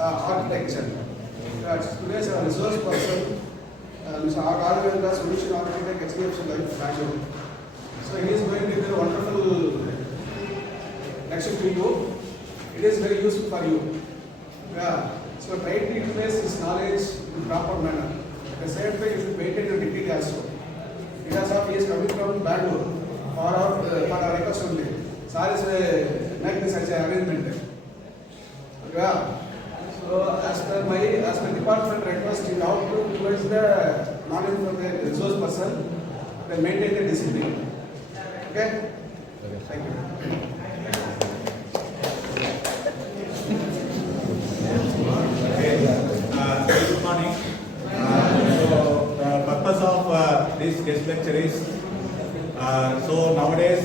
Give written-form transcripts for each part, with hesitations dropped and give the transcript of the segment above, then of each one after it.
Architecture. Today's our resource person, Mr. R. Raghvendra, Solution Architect, HDFC Life, Bangalore. So he is going to give a wonderful lecture to you. It is very useful for you. Yeah. So try to utilize this knowledge in proper manner. At the same time, you should maintain your degree also. Because of he is coming from Bangalore for our request only. Sir is making such an arrangement. Yeah. So as per department request, you have to towards the knowledge from the resource person, then maintain the discipline. Okay? Thank you. Good morning. So the purpose of this guest lecture is, so nowadays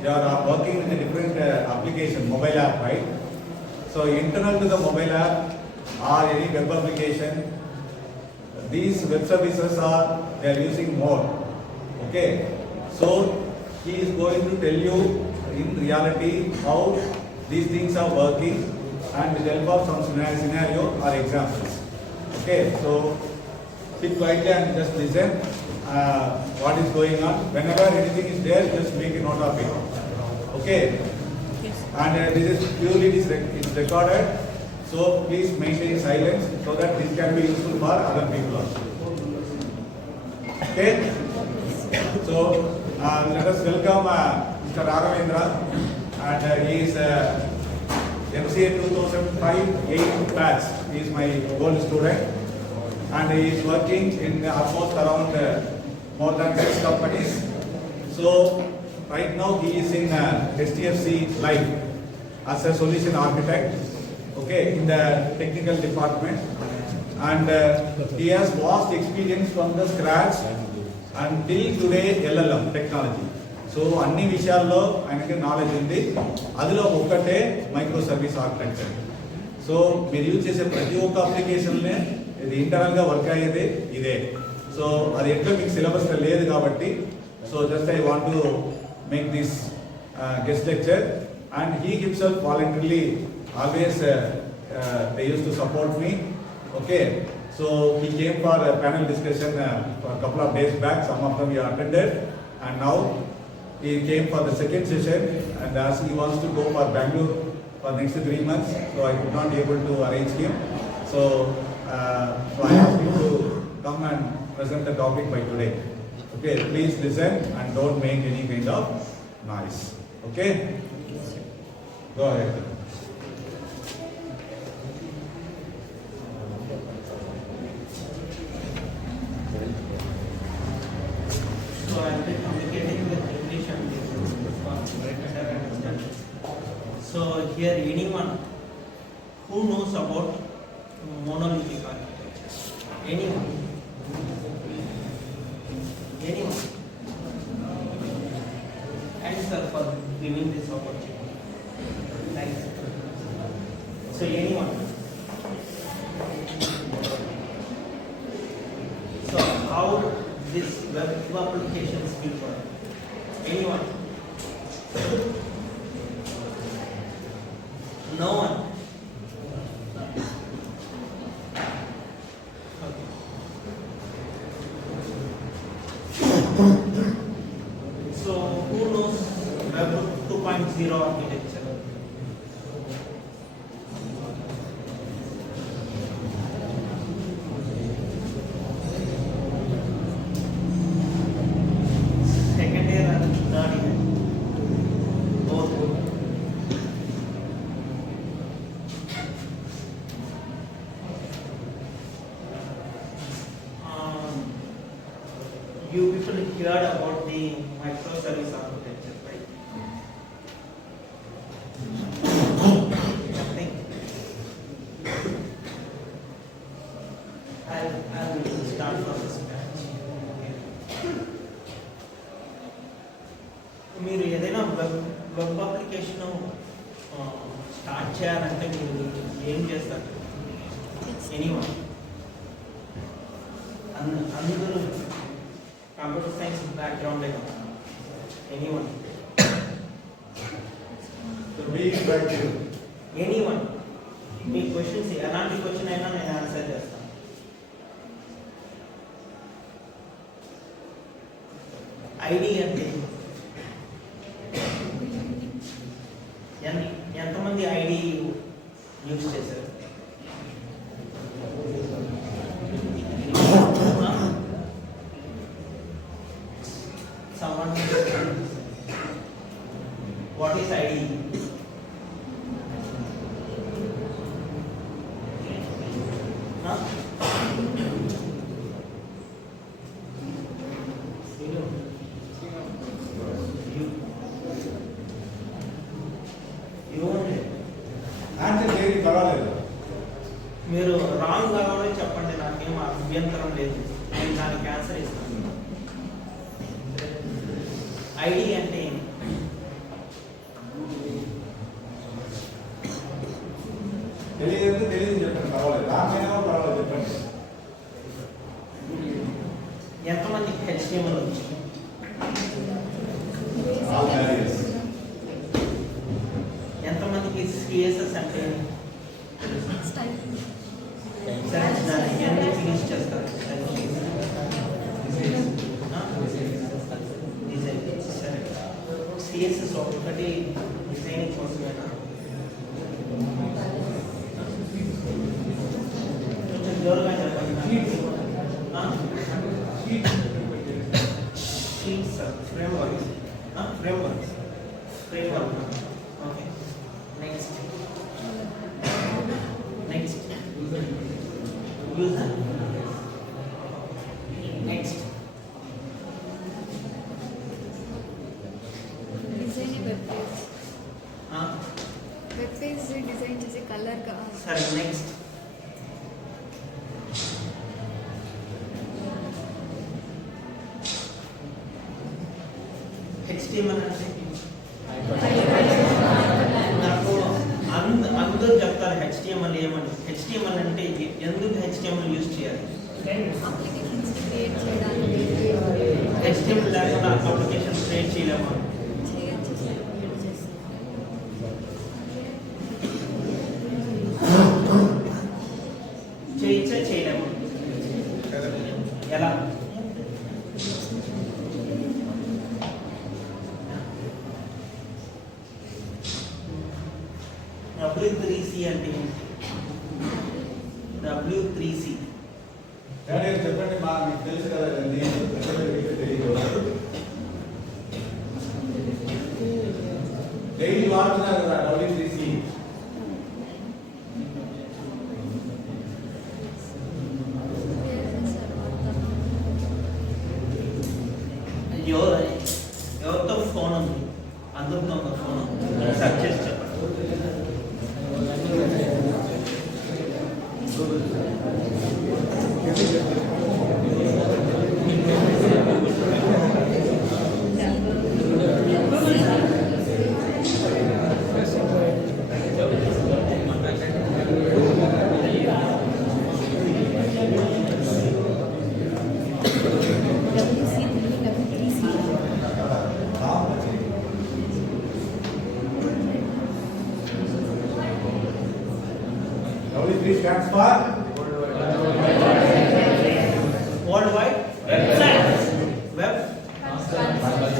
you are working with a different application, mobile app, right? So internal to the mobile app or any web application, these web services they are using more. Okay, so he is going to tell you in reality how these things are working and with the help of some scenario or examples. Okay, so sit quietly and just listen what is going on. Whenever anything is there, just make a note of it. Okay. And this is purely it's recorded, so please maintain silence so that this can be useful for other people also. Okay? So let us welcome Mr. Raghvendra, and he is MCA 2005-8 batch. He is my gold student, and he is working in almost around more than 6 companies. So right now he is in HDFC Life as a solution architect, okay, in the technical department, and he has vast experience from the scratch until today LLM technology. So అన్ని విషయాల్లో ఆయనకి knowledge ఉంది. అందులో ఒకటే micro service architecture. So మీరు use చేసే ప్రతి ఒక్క అప్లికేషన్లే ఇది ఇంటర్నల్గా వర్క్ అయ్యేది ఇదే. సో అది ఎట్లా మీకు సిలబస్ లేదు కాబట్టి, so just I want to make this guest lecture, and he himself voluntarily always they used to support me. Okay, so he came for a panel discussion for a couple of days back. Some of them he attended, and now he came for the second session, and as he wants to go for Bangalore for next 3 months, so I could not be able to arrange him. So I asked him to come and present the topic by today. Okay, please listen and don't make any kind of noise. Okay? Go ahead. So I will be communicating with English and better understand. So here anyone who knows about monolithic architecture? Anyone? Anyone? And sir for giving this opportunity. Thanks. So anyone? So how this web applications will work? Anyone? No one? So who knows Web 2.0 architecture? Second year and third year, both good. You people heard about the microservice architecture, right? Nothing. start from scratch. మీరు ఏదైనా web application start చేయాలంటే మీరు ఏం చేస్తారు? Anyone అందరూ computer science బ్యాక్గ్రౌండే కదా. Anyone anyone మీ questions ఎలాంటి question అయినా నేను ఆన్సర్ చేస్తాను. ఐడి అంటే ఎంతమంది ఐడి యూజ్ చేశారు? Someone, what is ID? Huh? మీరు రాంగ్ కావాలని చెప్పండి, నాకేం అభ్యంతరం లేదు, నేను దానికి ఆన్సర్ ఇస్తాను. ఐడి అంటే తెలియదు చెప్పండి, పర్వాలేదు. రామైనా పర్వాలేదు, చెప్పండి. ఎంతమందికి HTML వచ్చి? ఎంతమందికి CSS అంటే సరే దాన్ని ఎందుకు ఫినిష్ చేస్తారు? డిజైన్ సరే, CSS ఒకటి డిజైనింగ్ కోసమేనా? కొంచెం జోరుగా చెప్పండి. Sheets frameworks okay. Next user. Next design web page design చేసే కలర్ గా. సరే నెక్స్ట్ HTML అంటే నాకు అందరూ చెప్తారు HTML ఏమని. HTML అంటే ఎందుకు HTML యూజ్ చేయాలి? అప్లికేషన్స్ క్రియేట్ చేయడానికి. HTML లేకుండా అప్లికేషన్ క్రియేట్ చేయలేమా? చేయొచ్చు సార్, క్రియేట్ చేస్తాం. చేయొచ్చా చేయలేమా? ఎలా? W3C అంటే W3C చెప్పండి, మీకు తెలుసు కదా. డైలీ వాడుతున్నారు కదా W3C. ఎవరితో ఫోన్ ఉంది? అందరితో ఉన్న ఫోన్ సెర్చ్ చేసి చెప్పండి. W3 stands for World Wide Web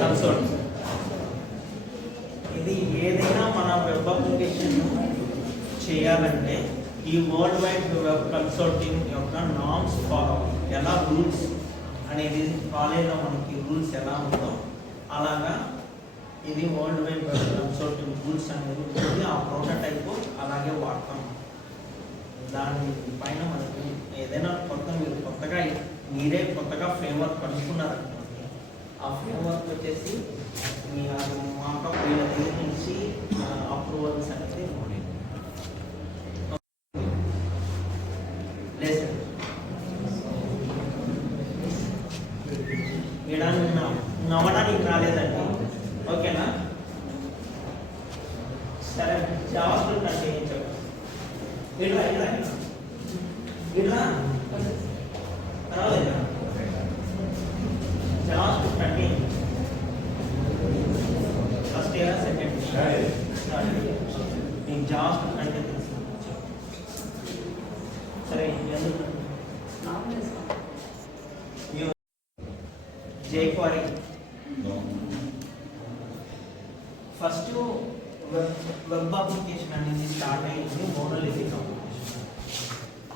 Console. ఇది ఏదైనా మన వెబ్ అప్లికేషన్ చేయాలంటే ఈ వరల్డ్ వైడ్ వెబ్ కన్సల్టింగ్ యొక్క నామ్స్ ఫాలో, ఎలా రూల్స్ అనేది కాలేజ్లో మనకి రూల్స్ ఎలా ఉందో అలాగా ఇది world wide web consulting rules అనేది ఉంటుంది. ఆ ప్రోటోటైప్ అలాగే వాడతాం. దాని పైన మనకి ఏదైనా మీరు మీరే కొత్తగా ఫ్రేమ్వర్క్ కనుక్కున్నారనుకోండి, ఆ ఫ్రేమ్వర్క్ వచ్చేసి మీ మాకప్ వీళ్ళ దగ్గర నుంచి అప్రూవల్స్ అనేది లేదు. ఇలా పర్వాలేదా జాస్ట్ కంటిన్యూ ఫస్ట్ ఇయర్ సెకండ్ నేను జాస్ట్ కంటిన్యూ సరే జైక్వారీ ఫస్ట్ వెబ్ అప్లికేషన్ అనేది స్టార్ట్ అయ్యింది మోనోలిథిక్ అప్లికేషన్.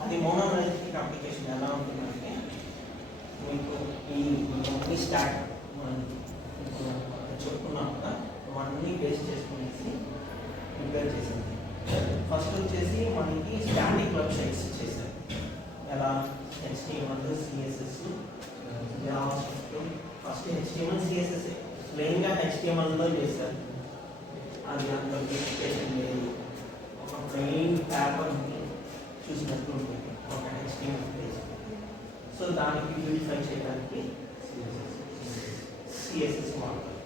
అది మోనోలిథిక్ అప్లికేషన్ ఎలా ఉంటుందంటే మీకు ఈ స్టాక్ చెప్పుకున్నాక ఇవన్నీ బేస్ చేసుకునేసి ప్రిపేర్ చేసింది. ఫస్ట్ వచ్చేసి మనకి స్టాటిక్ వెబ్సైట్స్ చేశారు. ఎలా HTML, CSS, JavaScript. First HTML, CSS ప్లెయిన్గా HTMLలో చేశారు. అది అంత స్పెసిఫికేషన్ లేదు. ఒక ప్లెయిన్ పేపర్ని చూసినట్టు ఉంటుంది ఒక HTML పేజ్. సో దానికి బ్యూటిఫై చేయడానికి CSS వాడతారు.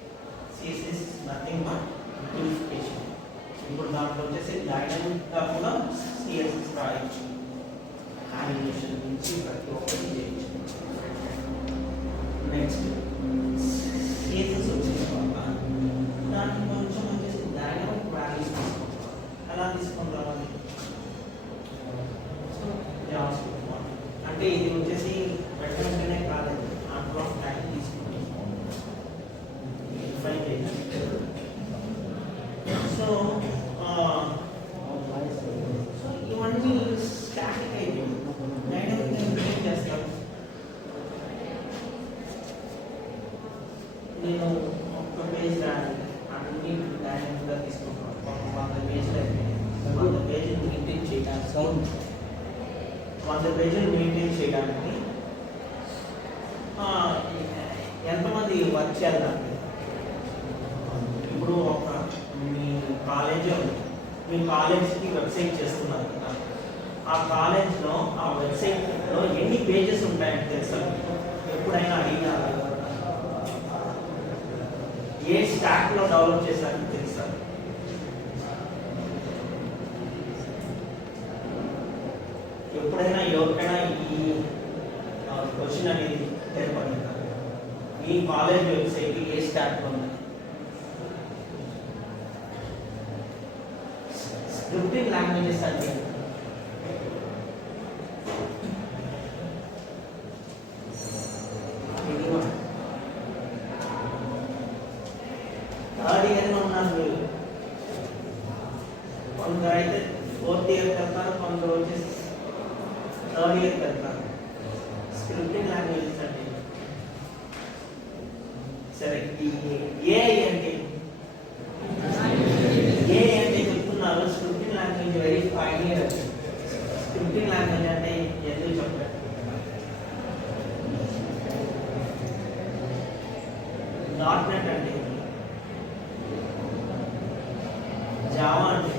CSS nothing but beautification. ఇప్పుడు దాంట్లో వచ్చేసి డైనమిక్గా కూడా CSS రాయొచ్చు. యానిమేషన్ నుంచి ప్రతి ఒక్కటి చేయొచ్చు. నెక్స్ట్ CSS వచ్చిన తర్వాత దానికి కొంచెం వచ్చేసి డైనమిక్ వాల్యూస్ తీసుకుంటాం. ఎలా తీసుకుంటామని అంటే ఇది వచ్చేసి వెంటనే కాలేదు, దాంట్లో టైం తీసుకుంటాం. సో ఇవన్నీ స్టాటిక్ అయితే డైనమిక్ ఏం చేస్తాను నేను ఒక పేజ్ రాయాలి, అన్ని డైనమిక్గా తీసుకుంటాను. ఒక 100 పేజీలు అయితే 100 పేజీలు మెయింటైన్ చేయడానికి 100 పేజీలు మెయింటైన్ చేయడానికి ఎంతమంది వర్క్ చేయాలంటే ఇప్పుడు ఒక మీ కాలేజ్కి వెబ్సైట్ చేస్తున్నారు కదా, ఆ కాలేజ్లో ఆ వెబ్సైట్లో ఎన్ని పేజెస్ ఉంటాయని తెలుసా? ఎప్పుడైనా అడిగారు? ఏ స్టాక్లో డెవలప్ చేశారని తెలుసా? ఎప్పుడైనా ఎవరికైనా ఈ క్వశ్చన్ అనేది ఏర్పడిందా? ఈ కాలేజ్ వెబ్సైట్ ఏ స్టాక్లో ఉంది? స్క్రిప్టింగ్ లాంగ్వేజెస్ అంటే థర్డ్ ఇయర్లో ఉన్నారు మీరు. కొందరు అయితే 4th ఇయర్ వెళ్తారు, కొందరు వచ్చేసి 3rd ఇయర్ వెళ్తారు. స్క్రిప్టింగ్ లాంగ్వేజెస్ అంటే సరే AI అంటే చెప్తున్నారు. Scripting language very pioneer. Scripting language అంటే ఎందుకు చెప్పారు? .NET అంటే జావా అంటే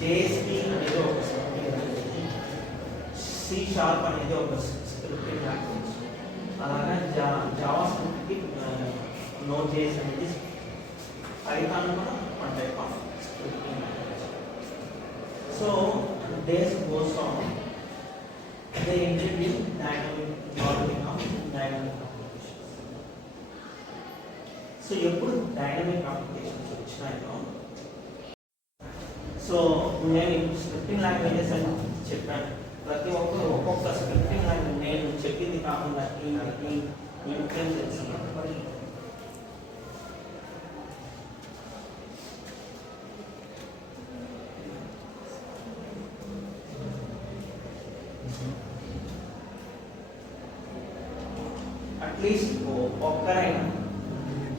JSP అనేది ఒక C# అనేది ఒక స్క్రిప్టింగ్ లాంగ్వేజ్. అలాగే జావా స్క్రిప్ట్కి Node.js అనేది, పైథాన్ కూడా one type of scripting language. So days goes on, they introduce dynamic modeling of dynamic applications. So ఎప్పుడు డైనమిక్ అప్లికేషన్స్ వచ్చినాయో, సో నేను స్క్రిప్టింగ్ లాంగ్వేజెస్ అని చెప్పాను. ప్రతి ఒక్కరు ఒక్కొక్క స్క్రిప్టింగ్ లాంగ్వేజ్ నేను చెప్పింది కాకుండా ఇంకేం తెలుసు? అట్లీస్ట్ ఒక్కరైనా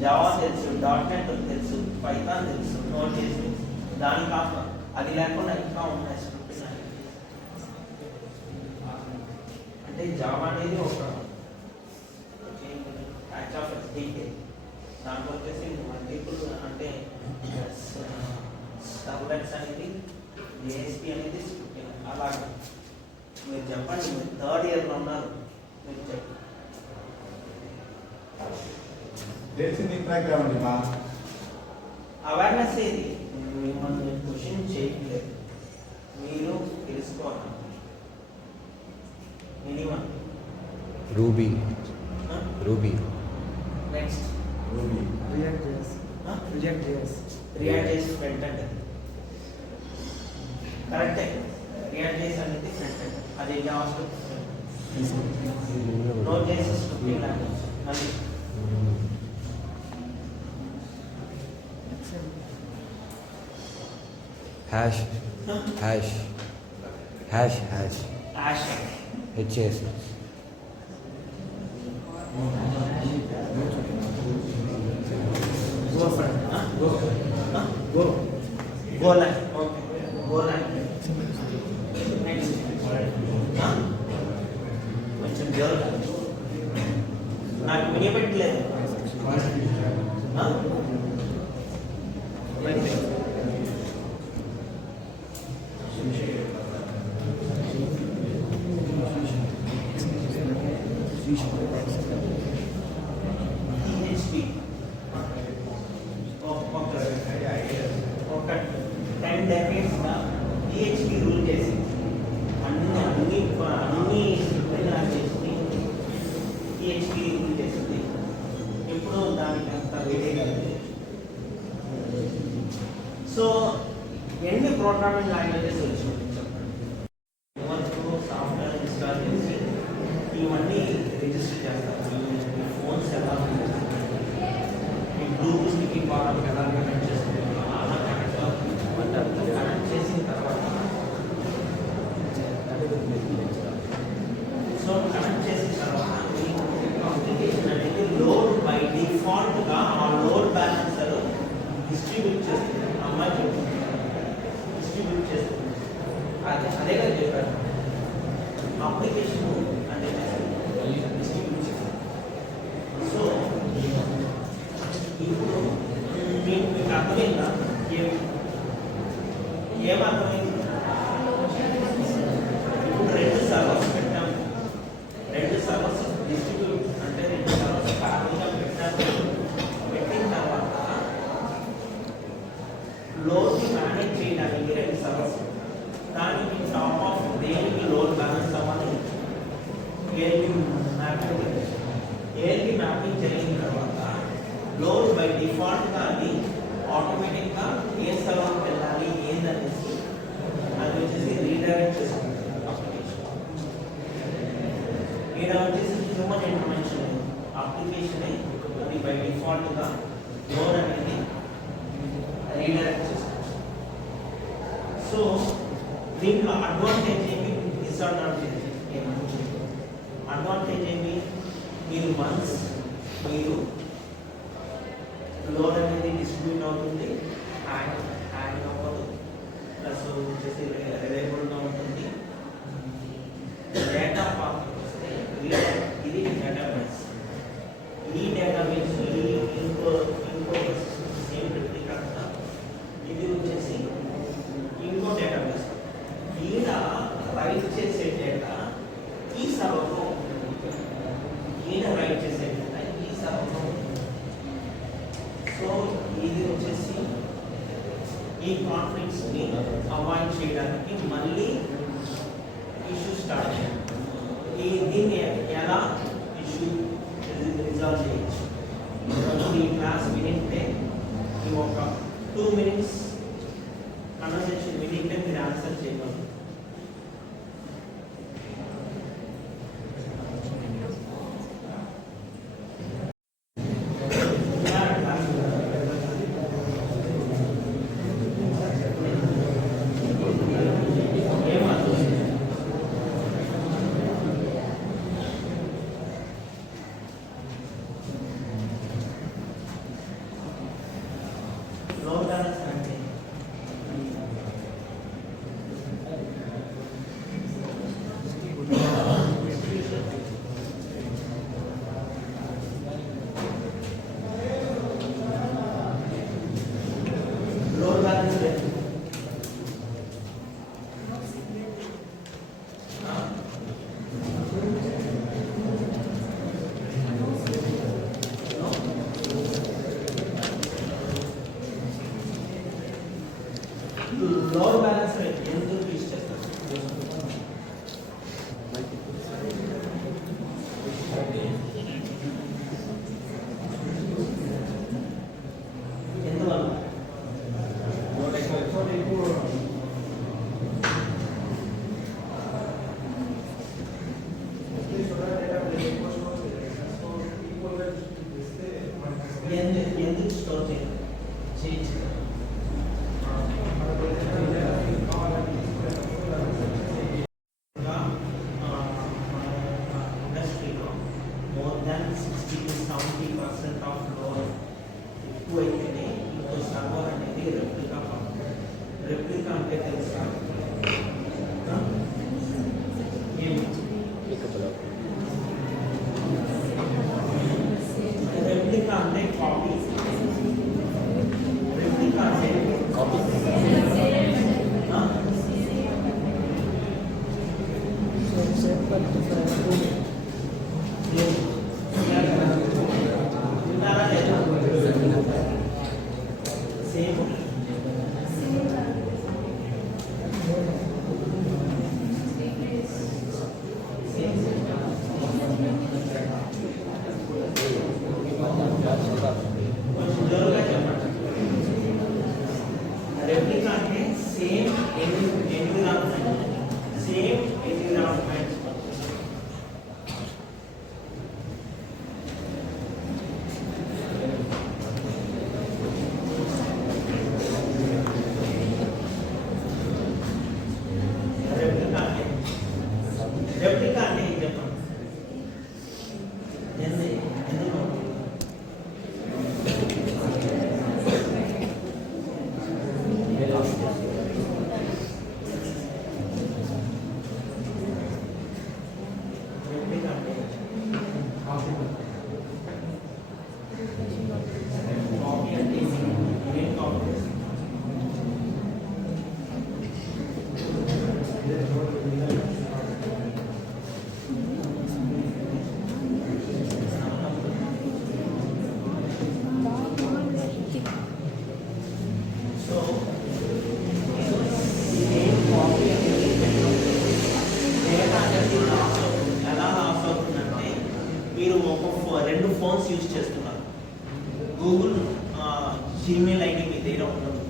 జావా తెలుసు, .NET తెలుసు, పైథాన్ తెలుసు, Node.js తెలుసు. దాని కాకుండా అది లేకుండా ఇంకా ఉన్నాయి స్క్రిప్టింగ్ లాంగ్వేజెస్. అంటే జావా అనేది ఒక ప్యాచ్ ఆఫ్ SDK. దాంట్లో వచ్చేసి మల్టిపుల్ అంటే సర్వ్లెట్స్ అనేది, JSP అనేది స్క్రిప్టింగ్. అలాగే మీరు చెప్పండి, మీరు 3rd ఇయర్లో ఉన్నారు, మీరు చెప్పండి. తెలిసింది ఇంట్రాక్ట్ అండి మా అవేర్నెస్ ఏది మిమ్మల్ని క్వశ్చన్ చేయట్లేదు, మీరు తెలుసుకోవాలి. Anyone Ruby Ruby next react చేయాలి. రిజెక్ట్ చేయాలి. రియాక్ట్ చేసి ఫ్రంట్ అండ్ కరెక్టే. రియాక్ట్ చేసి అనేది ఫ్రంట్ అండ్ అది జావాస్క్రిప్ట్. నోట్ చేసి స్క్రిప్టింగ్ లాంగ్వేజ్ అది hash hash hash hash hash H A S go friend. Go Golang. Okay Golang. Next కొంచెం జోరుగా నాకు వినిపెట్టలేదు. PHP ఒక 10 decades గా PHP రూల్ చేసి అన్ని చేసింది. PHP రూల్ చేసింది. ఎప్పుడో దానికి అంత వేరేగా ఉంది. సో ఎన్ని ప్రోగ్రామింగ్ లాంగ్వేజెస్ వచ్చింది చెప్పండి. వరకు సాఫ్ట్వేర్ ఇన్స్టాల్ చేసి ఇవన్నీ రిజిస్టర్ చేస్తారు. మీ ఫోన్స్ ఎలా మీ బ్లూటూత్కి బాగా ఎలా కనెక్ట్ చేస్తుంది, అలా కనెక్ట్ చేసిన తర్వాత సో కనెక్ట్ చేసిన తర్వాత అప్లికేషన్ అనేది లోడ్ బై డిఫాల్ట్గా ఆ లోడ్ బ్యాలెన్సర్ డిస్ట్రిబ్యూట్ చేస్తుంది. అమ్మాయి చెప్తుంది డిస్ట్రిబ్యూట్ చేస్తుంది. అదే కదా చెప్పారు. అప్లికేషన్ అంటే డిస్ట్రిబ్యూట్ చేస్తుంది. సో ఇప్పుడు మీకు అర్థమైందా? ఏమర్థమైంది? ఇప్పుడు 2 సర్వర్స్ పెట్టాము. 2 సర్వర్స్ డిస్ట్రిబ్యూట్ అంటే 2 సర్వర్స్ కారణంగా పెట్టాము. పెట్టిన తర్వాత లోడ్ని మేనేజ్ చేయడానికి 2 సర్వర్స్. దానికి టాప్ ఆఫ్ దేనికి లోడ్ బ్యాలెన్స్ అవ్వాలి, ఏఎల్బి మ్యాపింగ్ జరిగిన తర్వాత లోడ్ బై డిఫాల్ట్గా అది ఆటోమేటిక్గా ఏ సర్వర్కి వెళ్ళాలి ఏందనేసి అది వచ్చేసి రీడైరెక్ట్ చేసుకుంటుంది అప్లికేషన్. ఇక్కడ వచ్చేసి హ్యూమన్ ఇంటర్వెన్షన్ అప్లికేషన్ అది బై డిఫాల్ట్గా లోడ్ అనేది రీడైరెక్ట్ చేసుకుంటుంది. సో దీంట్లో అడ్వాంటేజ్ ఏమి, డిసడ్వాంటేజ్ ఏమి? అడ్వాంటేజ్ ఏమి? మీరు వన్స్ మీరు లోడ్ అనేది డిస్ట్రిబ్యూట్ అవుతుంది, హ్యాంగ్ అవ్వదు, ప్లస్ వచ్చేసి రిలయబుల్గా ఉంటుంది. డేటా పార్ట్ వస్తే ఇది డేటాబేస్. ఈ డేటాబేస్ ఇంకో సేమ్ రిప్లికా ఇది వచ్చేసి ఇంకో డేటాబేస్. ఈడ రైట్ చేసే డేటా ఈ సర్వర్లో, ఈడ రైట్ చేసే డేటా ఈ సర్వర్లో. సో ఇది వచ్చేసి ఈ కాన్ఫ్లిక్ట్స్ని అవాయిడ్ చేయడానికి మళ్ళీ ఇష్యూ స్టార్ట్ చేయాలి. దీన్ని ఎలా ఇష్యూ రిజాల్వ్ చేయొచ్చు? ఈ క్లాస్ వినింటే ఈ ఒక 2 minutes కన్వర్సేషన్ వినింటే మీరు ఆన్సర్ చేయగలరు. లోడ్ బ్యాలెన్స్ అంటే ఎందుకు స్టోర్ చేయొచ్చు ఇండస్ట్రీలో more than 60 to 70% of load ఎక్కువైతేనే ఇప్పుడు సర్వర్ అనేది రెప్లికా అంటే తెలుసా ఏమి రెప్లికా అంటే కాపీ రెప్లికా అంటే విన్నారా లేదా సేమ్ కొంచెం జోరుగా చెప్పండి రెప్లికా అంటే same environment same environment replica అంటే ఏం చెప్పండి ఎందుకు రెప్లికా అంటే కాపీ అంటే ఏం కాపీ సో సేమ్ కాపీ అనేది డేటా అనేది లాస్ అవుతుంది ఎలా లాస్ అవుతుందంటే మీరు రెండు ఫోన్స్ యూజ్ చేస్తున్నారు గూగుల్ జీమెయిల్ ఐడి మీ దగ్గర ఉండదు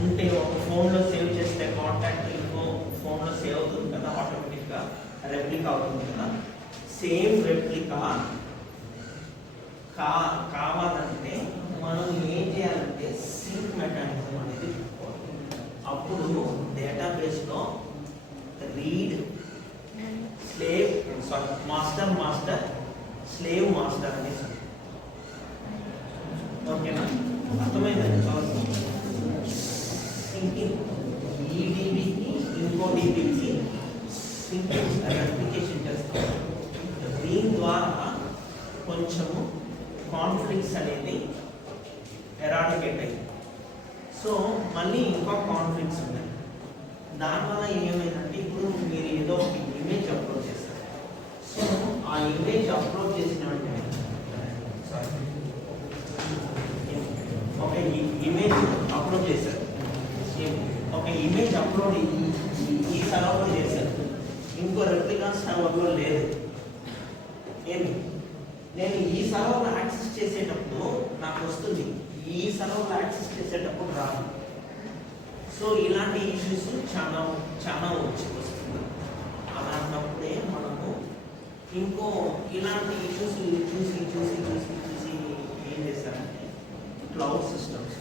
ఉంటే ఒక ఫోన్లో సేవ్ చేస్తే కాంటాక్ట్ ఇంకో ఫోన్లో సేవ్ అవుతుంది కదా ఆటోమేటిక్గా రెప్లికా అవుతుంది కదా సేమ్ రెప్లికా కావాలంటే మనం ఏం చేయాలంటే సింక్ మెకానిజం అనేది పెట్టుకోవాలి. అప్పుడు డేటాబేస్లో read slave master slave master అనేసి ఓకేనా అర్థమైందండి సింకింగ్ ఈ డీబీకి ఇంకో డీబీకి సింకింగ్ రెప్లికేషన్ చేస్తాం దీని ద్వారా కొంచెము కాన్ఫ్లిక్ట్స్ అనేది ఎరాడికేట్ అయ్యింది సో మళ్ళీ ఇంకా కాన్ఫ్లిక్ట్స్ ఉన్నాయి దానివల్ల ఏమైందంటే ఇప్పుడు మీరు ఏదో ఒక ఇమేజ్ అప్లోడ్ చేస్తారు సో ఆ ఇమేజ్ అప్లోడ్ చేసిన వెంటనే ఒక ఇమేజ్ అప్లోడ్ చేశారు ఒక ఇమేజ్ అప్లోడ్ ఈ సర్వర్లో చేశారు ఇంకో రెప్లికా సర్వర్లో లేదు ఏమి నేను ఈ సర్వర్లో యాక్సెస్ చేసేటప్పుడు నాకు వస్తుంది ఈ సర్వర్లో యాక్సెస్ చేసేటప్పుడు రాదు సో ఇలాంటి ఇష్యూస్ చాలా వస్తుంది అలాంటప్పుడే మనము ఇంకో ఇలాంటి ఇష్యూస్ చూసి ఏం చేస్తారంటే క్లౌడ్ సిస్టమ్స్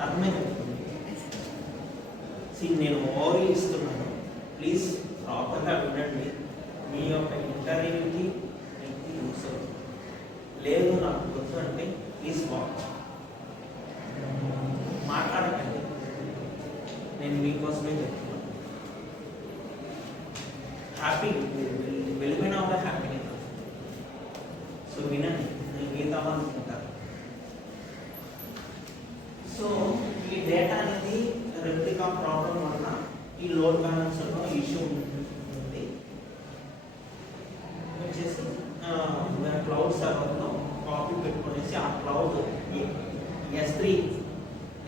అర్థమైంది నేను ఓవర్ ఇస్తున్నాను ప్లీజ్ ప్రాపర్గా వినండి మీ యొక్క ఇంటర్వ్యూకి మీకు యూస్ అవుతుంది లేదు నాకు గుర్తు అంటే ప్లీజ్ మాట్లాడకండి నేను మీకోసమే చెప్తున్నాను హ్యాపీ వెళ్ళిపోయినా కూడా హ్యాపీనే సో వినండి నేను మిగతా అనుకుంటాను సో ఈ డేటా అనేది రెప్లికా ప్రాబ్లం వల్ల ఈ లోడ్ బ్యాలెన్సర్లో ఇష్యూ ఉంటుంది వచ్చేసి క్లౌడ్ సర్వర్లో కాపీ పెట్టుకునేసి ఆ క్లౌడ్ S3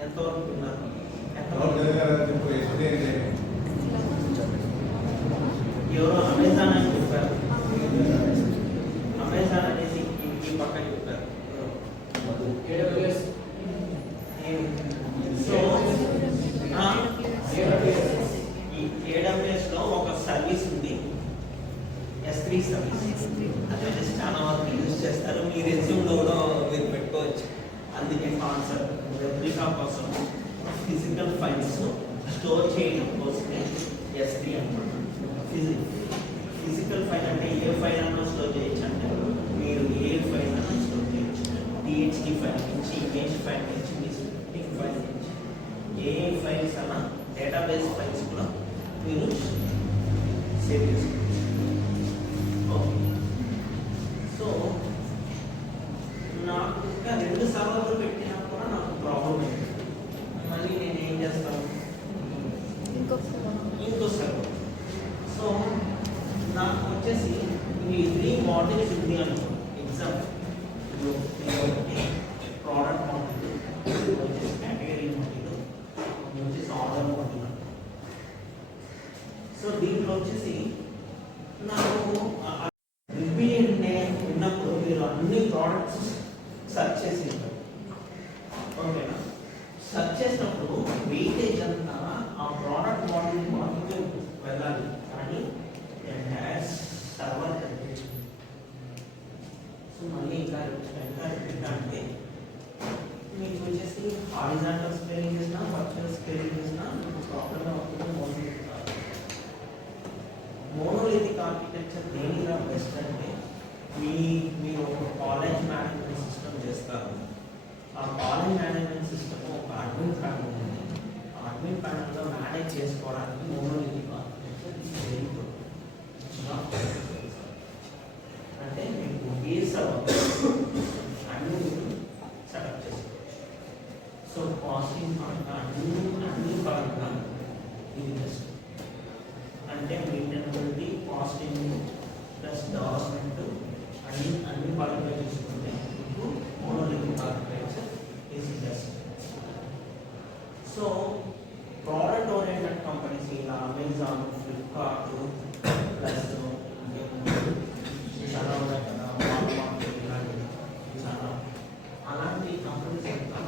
ఎంతవరకు విన్నారు ఎవరో అమెజాన్ అని చెప్పారు అమెజాన్ అనేసి ఈ పక్క చెప్పారు సో ఈ AWS లో ఒక సర్వీస్ ఉంది S3 సర్వీస్ అది చాలా వరకు యూజ్ చేస్తారు కాన్సెప్ట్ రెప్లికా కోసం ఫిజికల్ ఫైల్స్ స్టోర్ చేయడం కోసమే ఎస్డి అనమాట. ఫిజికల్ ఫైల్ అంటే ఏ ఫైల్ అన్నా స్టోర్ చేయొచ్చు, అంటే మీరు ఏ ఫైల్ అన్నా స్టోర్ చేయొచ్చు. టీహెచ్డి ఫైల్ నుంచి, ఇమేజ్ ఫైల్ నుంచి, మీ స్క్రిప్టింగ్ ఫైల్ నుంచి, ఏ ఫైల్స్ అన్నా డేటాబేస్ ఫైల్స్ కూడా మీరు సేవ్ చేసుకోవచ్చు. ఓకే, సో నాకు ఇంకా 2 సర్వర్లు పెట్టినా కూడా నాకు ప్రాబ్లం అయింది. మళ్ళీ నేను ఏం చేస్తాను, ఇంకో సర్వర్. సో నాకు వచ్చేసి ఈ 3 మాడ్యూల్స్ ఉంది అనుకో. ఎగ్జామ్ ప్రోడక్ట్ మాడ్యూల్, వచ్చేసి కేటగిరీ మాడ్యూల్, వచ్చేసి ఆర్డర్ మాడ్యూల్. సో దీంట్లో వచ్చేసి నాకు రిపీట్ ఉన్నప్పుడు మీరు అన్ని ప్రోడక్ట్స్ సెర్చ్ చేసి ఉంటారు. ఓకేనా? సెర్చ్ చేసినప్పుడు వెయిటేజ్ అంతా ఆ ప్రోడక్ట్ మాడ్యూల్ మాత్రమే వెళ్ళాలి, కానీ సర్వర్ సో మళ్ళీ ఇంకా రిపీట్ అంటే మీకు వచ్చేసి హారిజాంటల్ స్కేలింగ్ చేసినా వర్చువల్ స్కేలింగ్ చేసినా ప్రాబ్లమ్ అవుతుంది. మోనోలిథిక్ ఆర్కిటెక్చర్ దేనిగా బెస్ట్ అంటే మీరు ఒక కాలేజ్ మేనేజ్మెంట్ సిస్టమ్ చేస్తారు. ఆ కాలేజ్ మేనేజ్మెంట్ సిస్టమ్ ఒక అడ్మిన్ ప్యానల్ ఉంది. ఆ అడ్మిన్ ప్యానల్లో మేనేజ్ చేసుకోవడానికి మోనోలిథిక్ ఆర్కిటెక్చర్ వెరీ గుడ్. అంటే మీకు ఒకే అన్ని సెటప్ చేసుకోవచ్చు. సో కాస్టింగ్ పరంగా అన్ని పరంగా ఇది బెస్ట్. అంటే మెయింటెనబిలిటీ, కాస్టింగ్ ప్లస్ డెవలప్మెంట్ అన్ని పరంగా చూసుకుంటే మీకు monolithic architecture is best. So product oriented companies ఇలా అమెజాన్, ఫ్లిప్కార్ట్ ప్లస్ చాలా ఉన్నాయి కదా, వాల్మార్ట్ ఇలాంటివి చాలా, అలాంటి కంపెనీస్ అంతా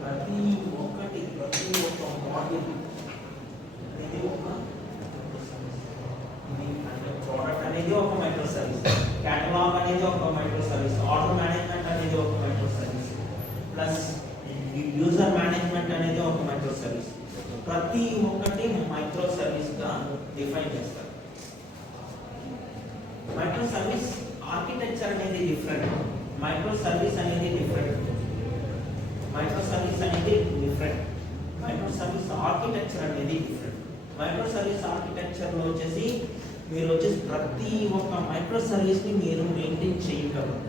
ప్రతి ఒక్క మాడ్యూల్ అనేది ఒక అంటే ప్రోడక్ట్ అనేది ఒక మైక్రో సర్వీస్, కేటలాగ్ అనేది ఒక మైక్రో సర్వీస్, ఆర్డర్ మేనేజ్మెంట్ అనేది ఒక micro service, plus user management అనేది ఒక మైక్రో సర్వీస్. ప్రతి ఒక్కటి మైక్రో సర్వీస్గా డిఫైన్ చేస్తారు. మైక్రో సర్వీస్ ఆర్కిటెక్చర్ అనేది డిఫరెంట్, మైక్రో సర్వీస్ అనేది డిఫరెంట్, మైక్రో సర్వీస్ అనేది డిఫరెంట్, మైక్రో సర్వీస్ ఆర్కిటెక్చర్ అనేది డిఫరెంట్. మైక్రో సర్వీస్ ఆర్కిటెక్చర్లో వచ్చేసి మీరు వచ్చేసి ప్రతి ఒక్క మైక్రో సర్వీస్ని మీరు మెయింటైన్ చేయగలరు.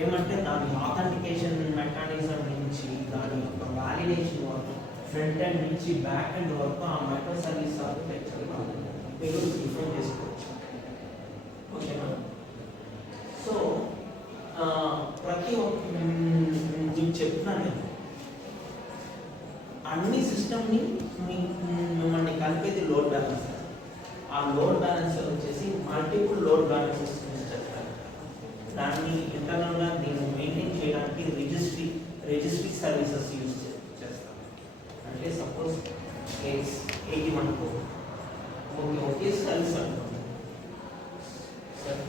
ఏమంటే దాని ఆథెంటికేషన్ మెకానిజం నుంచి దాని యొక్క వాలిడేషన్ వరకు, ఫ్రంట్ ఎండ్ నుంచి బ్యాక్ ఎండ్ వరకు ఆ మైక్రో సర్వీస్ ఆర్కిటెక్చర్లో మీరు డిఫైన్ చేసుకోవచ్చు. ఓకేనా? సో ప్రతి ఒక్క మీకు చెప్తున్నాను, అన్ని సిస్టమ్ని మిమ్మల్ని కలిపేది లోడ్ బ్యాలెన్సర్. ఆ లోడ్ బ్యాలెన్సర్ వచ్చేసి మల్టిపుల్ లోడ్ బ్యాలెన్సర్స్ యూజ్ చేస్తారు. దాన్ని ఇంటర్నల్గా దీన్ని మెయింటైన్ చేయడానికి రిజిస్ట్రీ సర్వీసెస్ యూజ్ చేస్తాం. అంటే సపోజ్ కేస్ 80 అనుకో, ఒకే సర్వీస్ అనుకో, సరే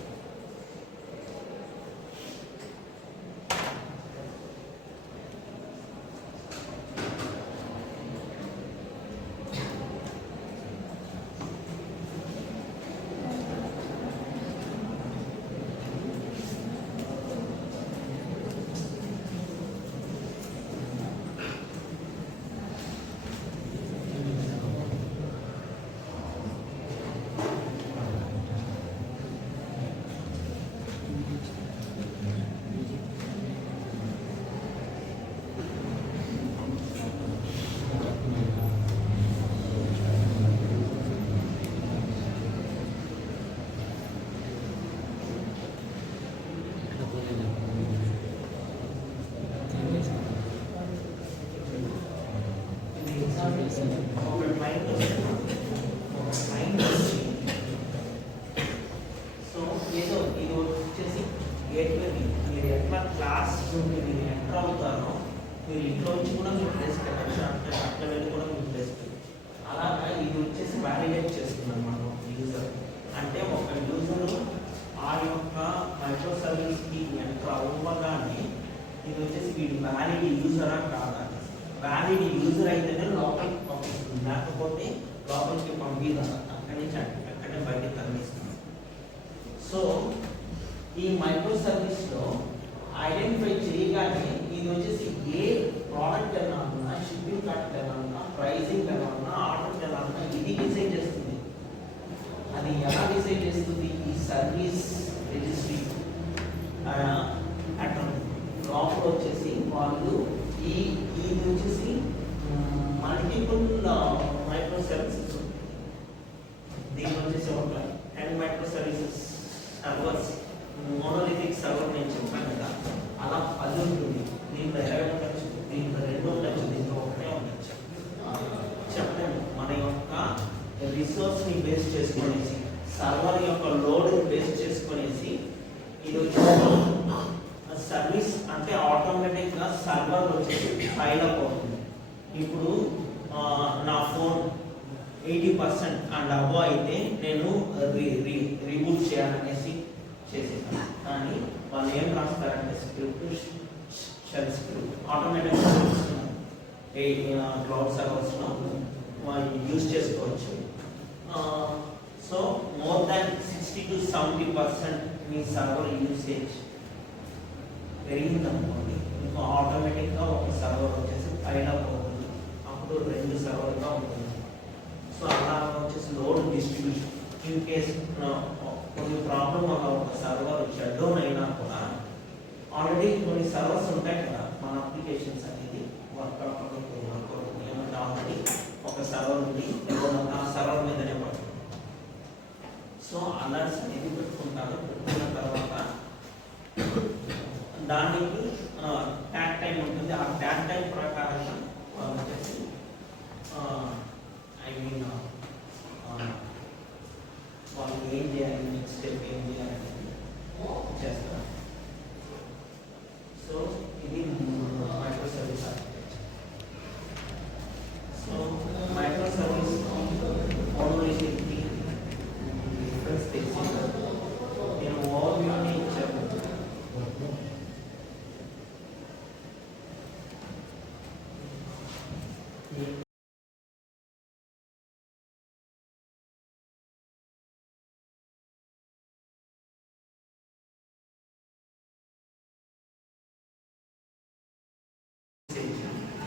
సో ఏదో ఇది వచ్చేసి గేట్వే. మీరు ఎట్లా క్లాస్ మీరు ఎంటర్ అవుతారో మీరు ఇంట్లో వచ్చి కూడా మీరు ప్లేస్ పెట్టచ్చు, అట్లా వెళ్ళి కూడా మీరు ప్లేస్ పెట్టచ్చు. అలాగా ఇది వచ్చేసి వ్యాలిడేట్ చేస్తుంది అన్నమాట యూజర్. అంటే ఒక యూజర్ ఆ యొక్క మైక్రో సర్వీస్కి ఎంటర్ అవ్వ సో ఈ మైక్రో సర్వీస్లో ఐడెంటిఫై చేయగానే ఇది వచ్చేసి ఏ ప్రోడక్ట్ ఎలా ఉన్నా, షిప్పింగ్ ప్యాకెట్ ఎలా ఉన్నా, ప్రైసింగ్ ఎలా ఉన్నా, ఆర్డర్ ఎలా ఉన్నా ఇది డిసైడ్ చేస్తుంది. అది ఎలా డిసైడ్ చేస్తుంది? ఈ సర్వీస్ రిజిస్ట్రీ అట్లా లోపల వచ్చేసి వాళ్ళు ఇది వచ్చేసి మల్టిపుల్ మైక్రో సర్వీసెస్, దీని వచ్చేసి ఒక 10 micro services servers, monolithic server నేను చెప్పాను కదా, అలా 10 ఉంటుంది. దీంట్లో 20 ఉండొచ్చు, దీంట్లో 2 ఉండొచ్చు, దీంట్లో 1 ఉండొచ్చు. చెప్పండి, మన యొక్క రిసోర్స్ని బేస్ చేసుకునేసి, సర్వర్ యొక్క లోడ్ని బేస్ చేసుకునేసి ఇది వచ్చేసి సర్వీస్ అంటే ఆటోమేటిక్గా సర్వర్ వచ్చేసి ఫైల్ అప్ అవుతుంది. ఇప్పుడు నా ఫోన్ 80% అండ్ అబో అయితే నేను రీబూట్ చేయాలనేసి చేసేసాను. కానీ వాళ్ళు ఏం రాస్తారంటే స్క్రిప్ట్, షెల్ స్క్రిప్ట్ ఆటోమేటిక్గా క్లౌడ్ సర్వర్స్లో వాళ్ళు యూజ్ చేసుకోవచ్చు. సో మోర్ దాన్ 60 to 70% మీ సర్వర్ యూసేజ్ పెరిగిందనుకోండి, ఇంకా ఆటోమేటిక్గా ఒక సర్వర్ వచ్చేసి ఫైల్ అప్ అవుతుంది, అప్పుడు 2 సర్వర్గా ఉంటుంది. సో అలా వచ్చేసి లోడ్ డిస్ట్రిబ్యూషన్ ఇన్ కేస్ కొన్ని ప్రాబ్లం వల్ల ఒక సర్వర్ షట్ డౌన్ అయినా కూడా ఆల్రెడీ కొన్ని సర్వర్స్ ఉంటాయి కదా, మన అప్లికేషన్స్ అనేది వర్క్ ఏమంటే ఆల్రెడీ ఒక సర్వర్ ఉంది, ఆ సర్వర్ మీదనే పడుతుంది. సో అలర్ట్స్ అనేది పెట్టుకుంటారు. పెట్టుకున్న తర్వాత దానికి ట్యాగ్ టైం ఉంటుంది. ఆ ట్యాగ్ టైం ప్రకారంగా వచ్చేసి వాళ్ళు ఏం చేయాలి, నెక్స్ట్ స్టెప్ ఏం చేయాలి చేస్తారు. సో ఇది microservice architecture. So microservice మోనోలిథిక్కి డిఫరెన్స్ తెలిసి నేను ఓవర్వ్యూని ఇచ్చాను.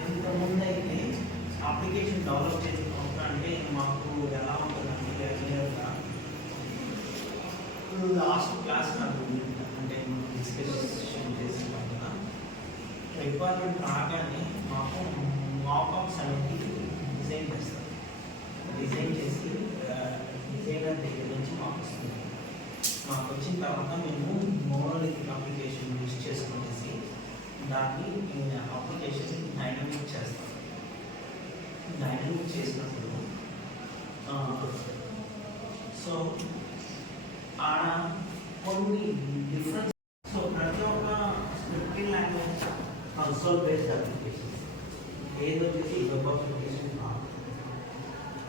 ఇంతకుముందు అయితే అప్లికేషన్ డెవలప్ చేసుకుంటా అంటే మాకు ఎలా ఉంటుందంటే లాస్ట్ క్లాస్ నాకు అంటే డిస్కషన్ చేసినప్పుడు రిక్వైర్మెంట్ రాగానే మాకు మాకప్స్ అనేది డిజైన్ చేస్తాం. డిజైన్ చేసి డిజైనర్ దగ్గర నుంచి మాకు వస్తుంది. మాకు వచ్చిన తర్వాత మేము మోనోలిథిక్ అప్లికేషన్ యూజ్ చేసుకునేసి దాన్ని అప్లికేషన్ డైనమిక్ చేస్తాం. డైనమిక్ చేసినప్పుడు సో ఆడ కొన్ని డిఫరెన్స్. సో ప్రతి ఒక్క scripting language console based applications ఏది వచ్చేసి వెబ్ అప్లికేషన్ కాదు.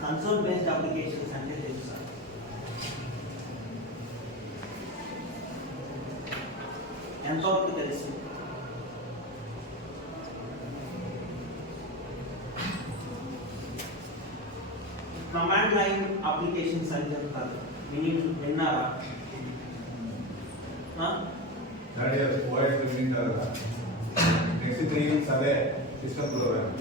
కన్సోల్ బేస్డ్ అప్లికేషన్స్ అంటే తెలుసా? ఎంతవరకు తెలుసు? కమాండ్ లైన్ అప్లికేషన్స్ అని చెప్తారు. విన్నారా? నెక్స్ట్ 3 వీక్స్ అదే సిస్టమ్ ప్రోగ్రామ్.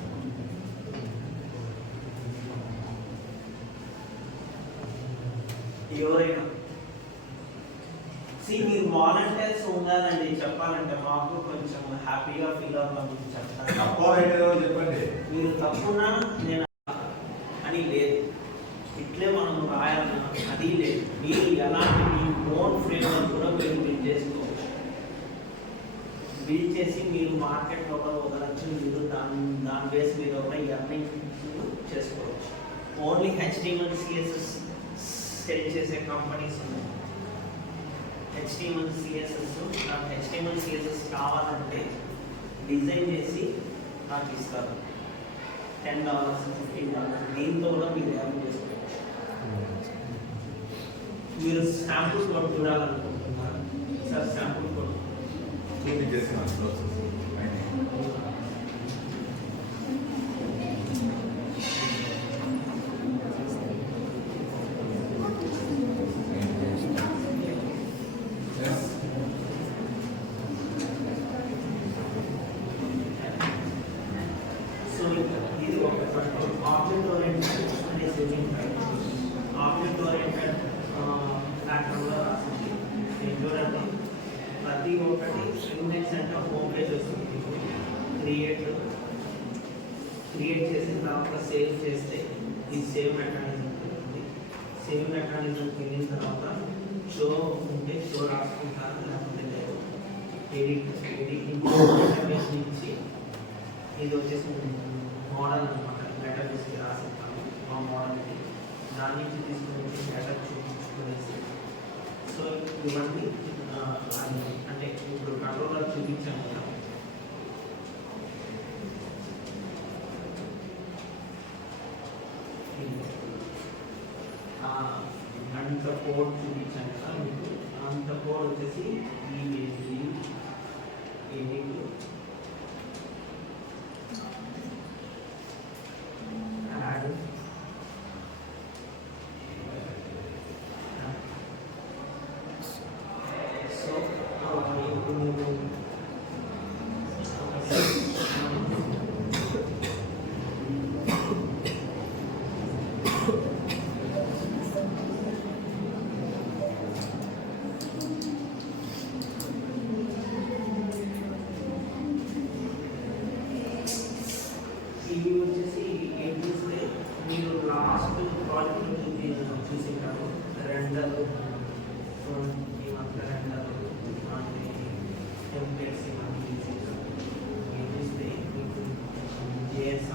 ఎవరైనా మీరు వాలంటీర్స్ ఉండాలండి. చెప్పాలంటే మాకు కొంచెం హ్యాపీగా ఫీల్ అవుతామని చెప్తాను. చెప్పండి. మీరు తప్పున్నా నేను అని లేదు, ఇట్లే మనం రాయాలన్నా అది లేదు. మీరు ఎలాంటి మీ ఓన్ ఫ్రేమ్వర్క్ కూడా మీరు బిల్డ్ చేసుకోవచ్చు. బిల్డ్ చేసి మీరు మార్కెట్లో కూడా వదలచ్చు. మీరు దాని బేస్ మీద కూడా ఎర్నింగ్ చేసుకోవచ్చు. ఓన్లీ HTML CSS సెల్ చేసే కంపెనీస్ ఉన్నాయి. HTML CSS నాకు HTML CSS కావాలంటే డిజైన్ చేసి నాకు ఇస్తారు. $10, $15 దీంతో కూడా మీరు యాప్ చేసుకోవచ్చు. మీరు శాంపుల్ కోడ్ చూడాలనుకుంటున్నారు సార్, శాంపుల్ కోడ్ చూపించేస్తున్నాను. వచ్చాక హోమ్ పేజ్ వస్తుంది. క్రియేట్ చేసిన తర్వాత సేవ్ చేస్తే ఈ సేవ్ మెకానిజం ఉంటుంది. సేవ్ మెకానిజం వెళ్ళిన తర్వాత షో ఉంటే షో రాసుకుంటారు, లేకపోతే లేదు. ఎడిటింగ్ నుంచి ఇది వచ్చేసి మోడల్ అనమాట. లెటర్ తీసుకు రాసిస్తాను మా మోడల్కి, దాని నుంచి తీసుకుని వచ్చి లెటర్ చూపించుకునేసి. సో ఇవన్నీ అంటే ఇప్పుడు కంట్రోలర్ చూపించాను కదా, అంత కోడ్ చూపించాను కదా మీకు. అంత కోడ్ వచ్చేసి ఈ ఎడిట్ యాడ్ సో ఇప్పుడు మీరు ఇవి వచ్చేసి ఏం చేస్తే మీరు లాస్ట్ ప్రాజెక్ట్ చూసింటారు. రెండర్ ఈ మధ్య రెండర్ టెంప్లెట్స్ ఇవన్నీ ఏం చేస్తే మీకు జేఎస్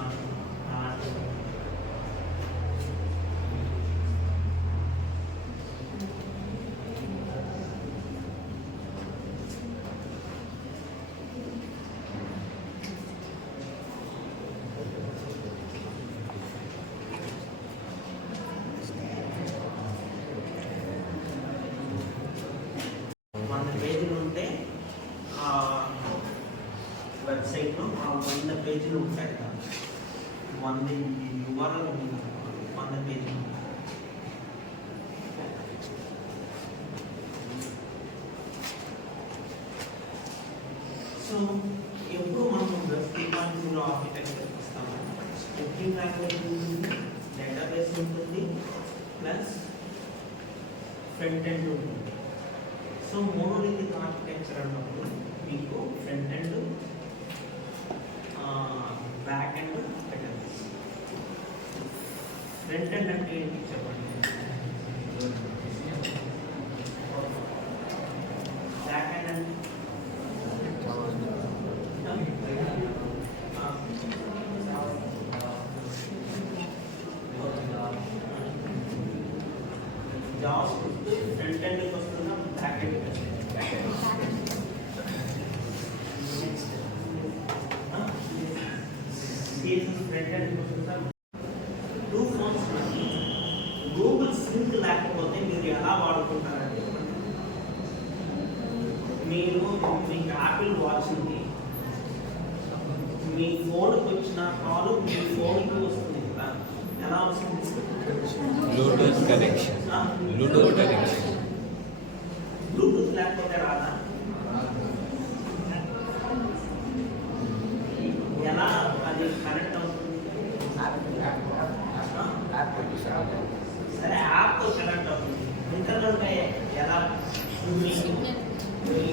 పేజీలు ఉంటే ఆ వెబ్సైట్లో ఆ 100 పేజీలు ఉంటాయి కదా, 100 URL ఉంది, 100 పేజీలు. సో ఎప్పుడు మనం వెబ్ 3.0 ఆర్కిటెక్చర్ ఇస్తాము. స్క్రిప్టింగ్ లాంగ్వేజ్ ఉంటుంది, డేటాబేస్ ఉంటుంది, ప్లస్ ఫ్రంట్ ఎండ్ ఉంటుంది. సో మోనోలిథిక్ ఆర్కిటెక్చర్ అన్నప్పుడు మీకు ఫ్రంట్ ఎండ్, బ్యాక్ ఎండ్ పెట్టండి. ఫ్రంట్ ఎండ్ అంటే ఏంటి చెప్పండి. బ్యాక్ ఎండ్ అంటే జావాస్క్రిప్ట్ ఫ్రంట్ ఎండ్కి వస్తుందా, బ్యాక్ ఎండ్కి వస్తుందా? ఫ్రంట్ ఎండ్కి వస్తుందా? 2 ఫోన్స్ మనకి గూగుల్ సింక్ లేకపోతే మీరు ఎలా వాడుకుంటారంటే, మీరు మీకు యాపిల్ వాచ్ ఉంది, మీ ఫోన్కి వచ్చిన కాల్ మీ ఫోన్కి వస్తుంది కదా, ఎలా వస్తుంది? Bluetooth connection. Bluetooth connection. Bluetooth లేకపోతే రాదా? ఎలా అది కనెక్ట్ అవుతుంది? సరే, యాప్తో కనెక్ట్ అవుతుంది. ఇంటర్నెట్ ఎలా? మీ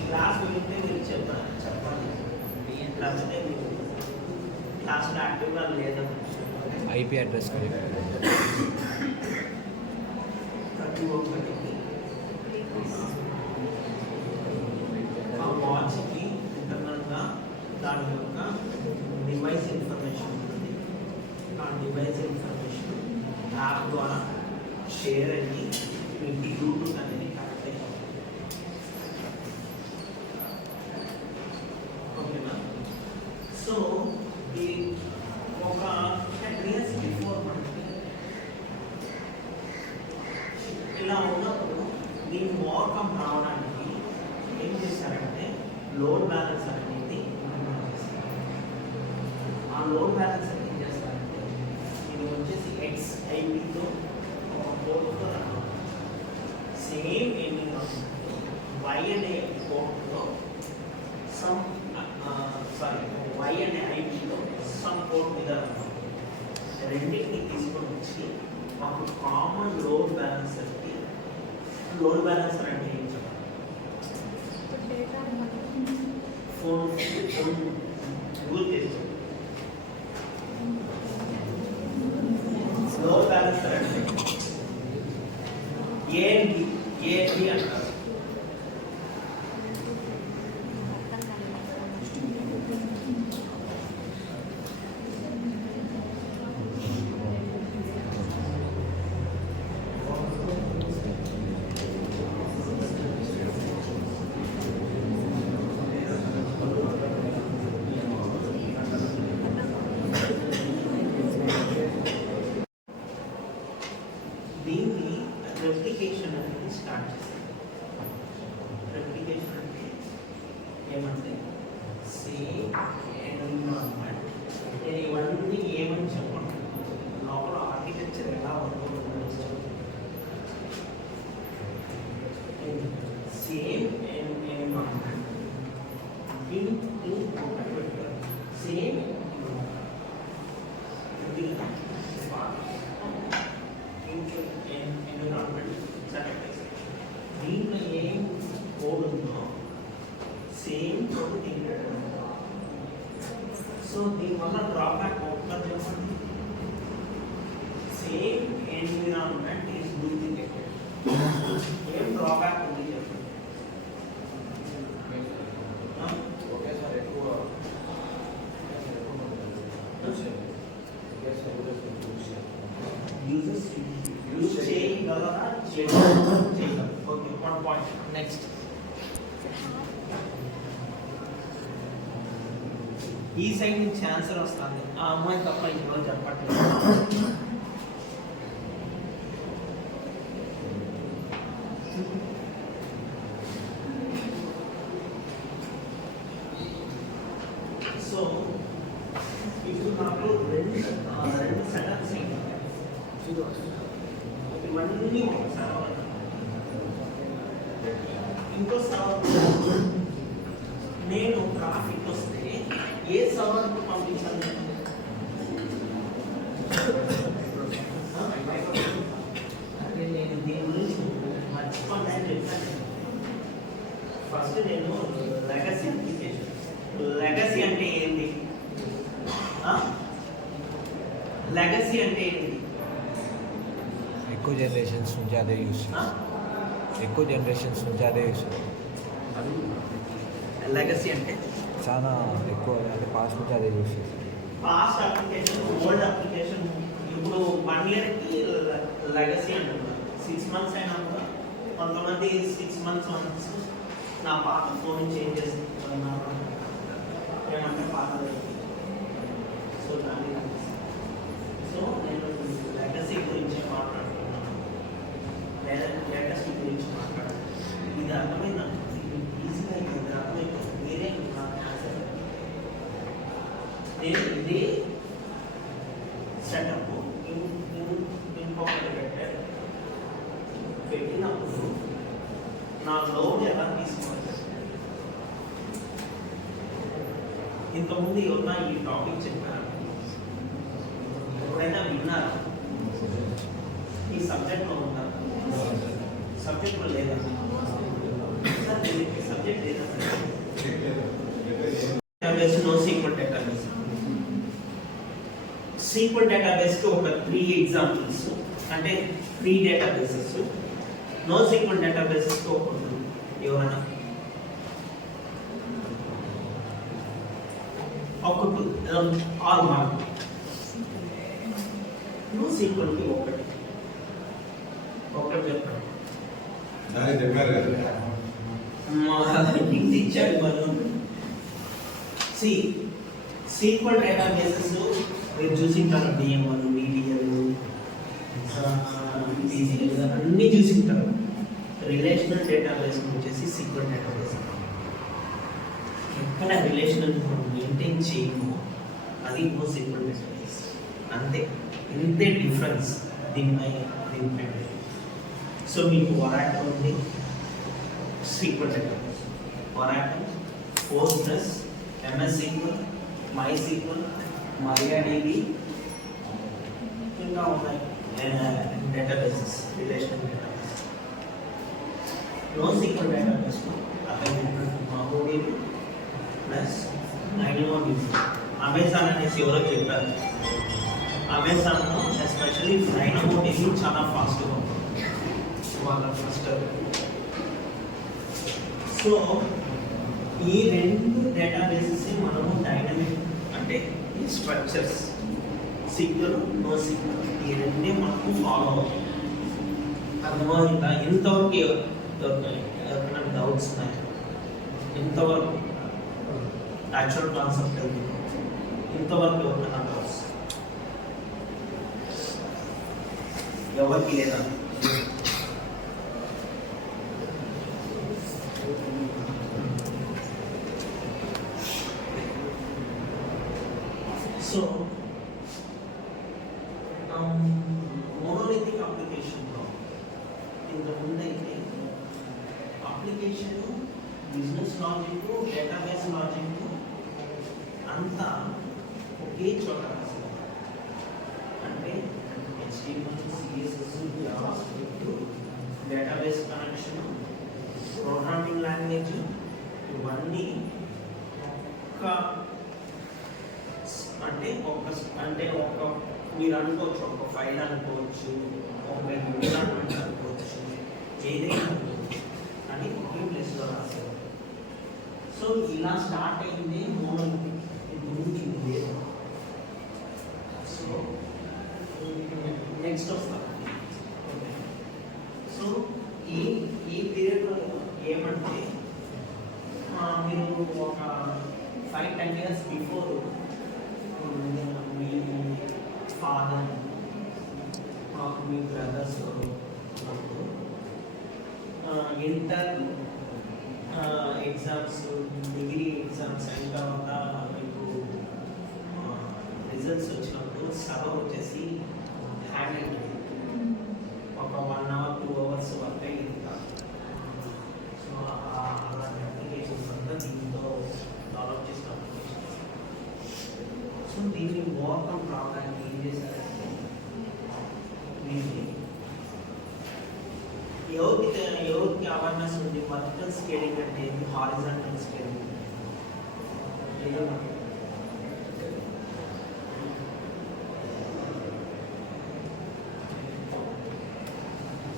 క్లాస్ వింటే మీరు చెప్పండి, లేకపోతే క్లాస్లో యాక్టివ్గా లేదని ఐపీ అడ్రస్ కనెక్ట్. ప్రతి ఒక్కరికి ఆ వాచ్కి ఇంటర్నల్గా దాని యొక్క డివైస్ ఇన్ఫర్మేషన్ ఉంటుంది. ఆ డివైస్ ఇన్ఫర్మేషన్ యాప్ ద్వారా షేర్ అయ్యి మీకు బ్లూటూత్ అనేది కనెక్ట్ అయిపోతుంది. ఓకేనా? సో ఈ ఒక 10 years బిఫోర్ మనకి ఇలా ఉన్నప్పుడు దీని మోర్కం రావడానికి ఏం చేశారంటే లోడ్ బ్యాలెన్సర్ అనేది ఇంప్లిమెంట్ చేశారు. ఆ లోడ్ బ్యాలెన్సర్ ఏం చేస్తారంటే ఇది వచ్చేసి XIP-తో ఒక పోర్ట్తో రన్ అవుతుంది. సేమ్ ఏమింగ్ అవుతుంది. Y అనే పోర్ట్లో సమ్ Y అనే IP-లో సమ్ పోర్ట్ మీద రన్ అవుతుంది. రెండింటిని తీసుకొని వచ్చి ఒక కామన్ లోడ్ బ్యాలెన్సర్కి, లోడ్ బ్యాలెన్సర్ అంటే ఏం చెప్పాలి? డేటా ఫోన్ ఏమంటే సేమ్ ఎన్విరాన్మెంట్. నేను ఇవన్నీ ఏమని చెప్పండి, లోపల ఆర్కిటెక్చర్ ఎలా ఉంటుందని సేమ్ ఎన్విరాన్మెంట్ సేమ్ ఎన్విరాన్మెంట్. దీంట్లో ఏం కోడ్ ఉందో సేమ్ కోడ్ దీంట్లో. సో దీనివల్ల డ్రాబ్యాక్ ఒక్కటి చెప్పండి, సేమ్ ఎన్విరాన్మెంట్ ఈజ్ డూప్లికేటెడ్. ఏం డ్రాబ్యాక్ ఉంది చెప్పండి. యూజ్ చేయగలరా చేయగలరా. Okay, 1 point. నెక్స్ట్, ఈ సైడ్ నుంచి ఆన్సర్ వస్తుంది. ఆ అమ్మాయి తప్ప ఇంట్లో చెప్పట్లేదు. సో ఇప్పుడు నాకు రెండు సెటప్స్ ఇవన్నీ ఒక సర్వర్, ఇంకో సర్వర్. నేను ట్రాఫిక్ వస్తే ఏ సర్వర్కు పంపించాలి? అంటే నేను దీని గురించి మర్చిపోతాను చెప్పాను. ఫస్ట్ నేను లెగసీ అప్లికేషన్. లెగసీ అంటే ఏంటి? లెగసీ అంటే ఏంటి? ఎక్కువ జనరేషన్స్ నుంచి అదే యూస్ ఎక్కువ జనరేషన్స్ నుంచి అదే యూస్ లెగసీ అంటే చాలా ఎక్కువ అంటే పాస్ట్ నుంచి అదే యూస్ చేస్తారు. Past application, old application. ఇప్పుడు 1 ఇయర్కి లెగసీ అంటున్నారు. 6 months అయినా కూడా కొంతమంది 6 months వన్స్ నా పాత ఫోన్ చేంజ్ చేస్తున్నారు ఏమంటే పాత. సో దాన్ని సో నేను లెగసీ గురించి మాట్లాడుతున్నాను, లేదా లెగసీ గురించి మాట్లాడాను. ఇది అర్థమైందా? ఈజీగా ఇది అర్థమైంది. మీరే ఆన్సర్. నేను ఇదే సెటప్ ఇంకొకటి పెట్టినప్పుడు నా లోడ్ ఎలా తీసుకోవాలి? ఇంతకుముందు ఎవరైనా ఈ టాపిక్ చెప్పారు, ఎప్పుడైనా విన్నారు? ఈ సబ్జెక్ట్లో ఉన్నారు? సబ్జెక్ట్లో లేదా? సబ్జెక్ట్ లేదా? Database, no SQL database. SQL డేటాబేస్కి ఒక 3 ఎగ్జాంపుల్స్, అంటే 3 డేటాబేసెస్. నో సీక్వెల్ డేటాబేసెస్కి ఒక ఎవరైనా ఒకటి ఆరు మార్క్. నో సీక్వెల్కి ఒకటి చెప్పండి. ఇంటి ఇచ్చాడు మనం. సీక్వెల్ డేటాబేసెస్ మీరు చూసింటారు. డిఎంఎల్, డిడిఎల్, అన్నీ చూసింటారు. రిలేషనల్ డేటాబేస్ వచ్చేసి సీక్వెల్ డేటాబేస్. ఎక్కడ రిలేషనల్ మెయింటైన్ చేయము అది నో సీక్వెల్ డేటాబేస్. అంతే, ఇంతే డిఫరెన్స్ దీనిపై. సో మీకు ఒరాకిల్ ఉంది, SQL database. Oracle, Postgres, MS SQL, MySQL, MariaDB, ఇంకా ఉన్నాయి databases, relational database. No SQL database MongoDB plus DynamoDB. Amazon అనేసి ఎవరో చెప్పారు. అమెజాన్లో ఎస్పెషల్లీ DynamoDB చాలా ఫాస్ట్గా ఉంటుంది వాళ్ళ ఫస్ట్. సో ఈ 2 డేటాబేసెస్ మనము డైనమిక్ అంటే ఈ స్ట్రక్చర్స్ సీక్వెల్, నో సీక్వెల్, ఈ 2 మనకు ఫాలో అవుతాం. అర్థమైందా? ఇంతవరకు ఎవరికైనా డౌట్స్ ఉన్నాయి? ఇంతవరకు యాక్చువల్ కాన్సెప్ట్ ఇంతవరకు ఎవరికైనా డౌట్స్? ఎవరికి లేదా? సో మోనోలిథిక్ అప్లికేషన్లో ఇంతకుముందు అయితే application business logic database logic అంతా ఒకే చోట రాశారు. అంటే HTML, CSS, JavaScript, database connection, programming language ఇవన్నీ ఒక మీరు అనుకోవచ్చు, ఒక ఫైల్ అనుకోవచ్చు, ఒక ఎన్విరాన్మెంట్ అనుకోవచ్చు, ఏదైనా అనుకోవచ్చు అని ఒకే ప్లేస్లో రాశారు. సో ఇలా స్టార్ట్ అయింది మోనోలిథిక్. ముందు ఇది లేదు. సో నెక్స్ట్ వస్తాం. సో ఈ పీరియడ్లో ఏమంటే మీరు ఒక 5-10 years బిఫోర్ మీ ఫాదర్ మీ brothers inter exams, degree exams అయిన తర్వాత మీకు రిజల్ట్స్ వచ్చినప్పుడు సగం వచ్చేసి హ్యాండ్ ఒక 1 hour 2 hours వర్క్ అయ్యింది కాదు. సో అలాంటి అప్లికేషన్స్ అంతా దీంతో డెవలప్ చేసిన అప్లికేషన్స్. సో దీన్ని ఓవర్కమ్ రావడానికి ఏం చేశారంటే దీన్ని ఎవరికి అవేర్నెస్ ఉంది వర్టికల్ స్కేలింగ్ అంటే ఏంటి, హారిజాంటల్ స్కేలింగ్ ఏదో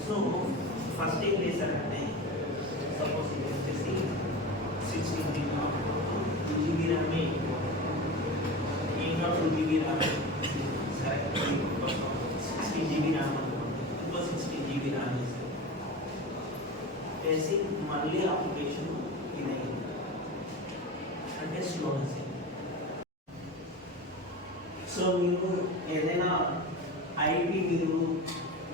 సో ఫస్ట్ ఏం చేశారంటే సపోజ్ ఇది వచ్చేసి 16 2GB ర్యామ్ ఇంకా 2GB ర్యామ్ సరే 16GB ర్యామ్ ఇంకో 16GB ర్యామ్ చేసి మళ్ళీ అప్లికేషన్ ఇదైంది అంటే స్లోనెస్. సో మీరు ఏదైనా ఐపీ మీరు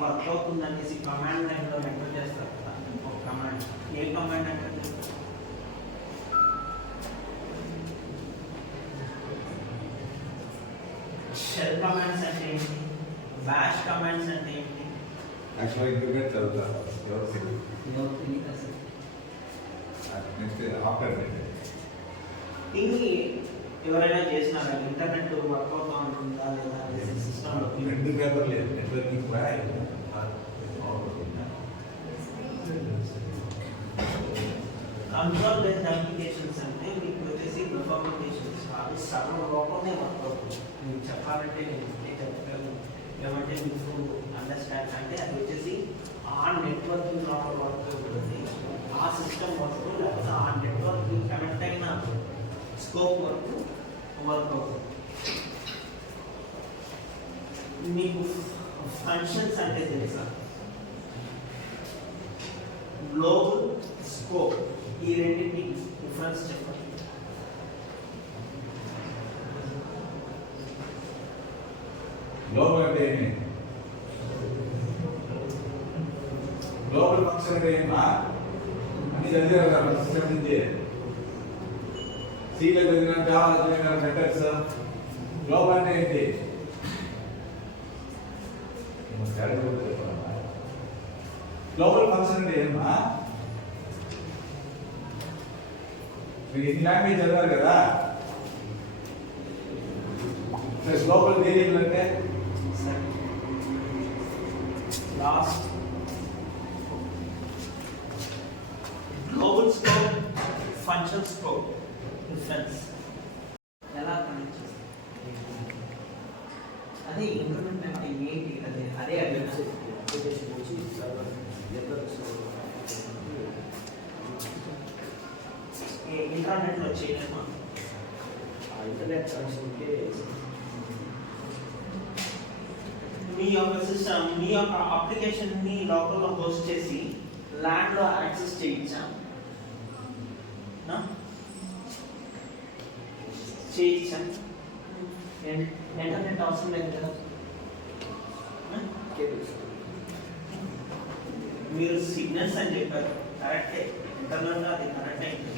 వర్క్ అవుతుందనేసి కమాండ్ లైన్లో ఎంటర్ చేస్తారు కదా, ఒక కమాండ్. ఏ కమాండ్ ఎంటర్ చేస్తారు? షెల్ కమాండ్స్ అంటే ఏంటి, బ్యాష్ కమాండ్స్ అంటే ఏంటి? యాక్చువల్గా ఇంటర్నెట్ చదువుతారు ఎవరు తెలియదు. నెక్స్ట్ ఆఫ్టర్ ఇది ఎవరైనా చేసినారా? ఇంటర్నెట్ వర్క్ అవుతా ఉంటుందా లేదా సిస్టంలో? 2 పేపర్ లేదు, నెట్వర్కింగ్ కూడా కంట్రోల్ బేస్డ్ అప్లికేషన్స్ అంటే మీకు వచ్చేసి వెబ్ అప్లికేషన్స్ కాదు, సర్వ లోపలనే వర్క్ అవుతుంది. మీకు చెప్పాలంటే నేను చెప్పగలను ఏమంటే మీకు అండర్స్టాండ్ అంటే అది వచ్చేసి ఆ నెట్వర్కింగ్ లోపల వర్క్ అవుతుంది, ఆ సిస్టమ్ వర్క్ లేదా ఆ నెట్వర్క్ కనెక్ట్ అయిన స్కోప్ వర్క్ అవుతుంది. మీకు ఫంక్షన్స్ అంటే తెలుసా? గ్లోబల్, స్కోప్, ఈ రెండింటి డిఫరెన్స్ చెప్పండి. గ్లోబల్ అంటే ఏంటి? గ్లోబల్ ఫంక్షన్ అంటే ఏమా అన్ని చదివారు కదా సిస్టమ్ నుంచి. సీలో చదివిన, జావా చదివిన, నెట్వర్క్స్. గ్లోబల్ అంటే ఏంటి? గ్లోబల్ ఫంక్షన్ అంటే ఏమా? మీరు ఇన్ని లాంగ్వేజ్ చదివారు కదా. గ్లోబల్ వేరియబుల్ అంటే last global scope, function scope difference ఎలా కనెక్ట్ చేస్తారు? అదే ఇంటర్నెట్ అంటే ఏంటి? అదే అప్లికేషన్ నుంచి ఇంటర్నెట్లో చేయలేమా? ఇంటర్నెట్ కనెక్షన్కి మీ యొక్క సిస్టమ్, మీ యొక్క అప్లికేషన్ని లోకల్లో హోస్ట్ చేసి ల్యాండ్లో యాక్సెస్ చేయించా? చేయించా? ఇంటర్నెట్ అవసరం లేదు కదా. మీరు సిగ్నల్స్ అని చెప్పారు, కరెక్టే. ఇంటర్నల్గా అది కరెక్ట్ అయింది.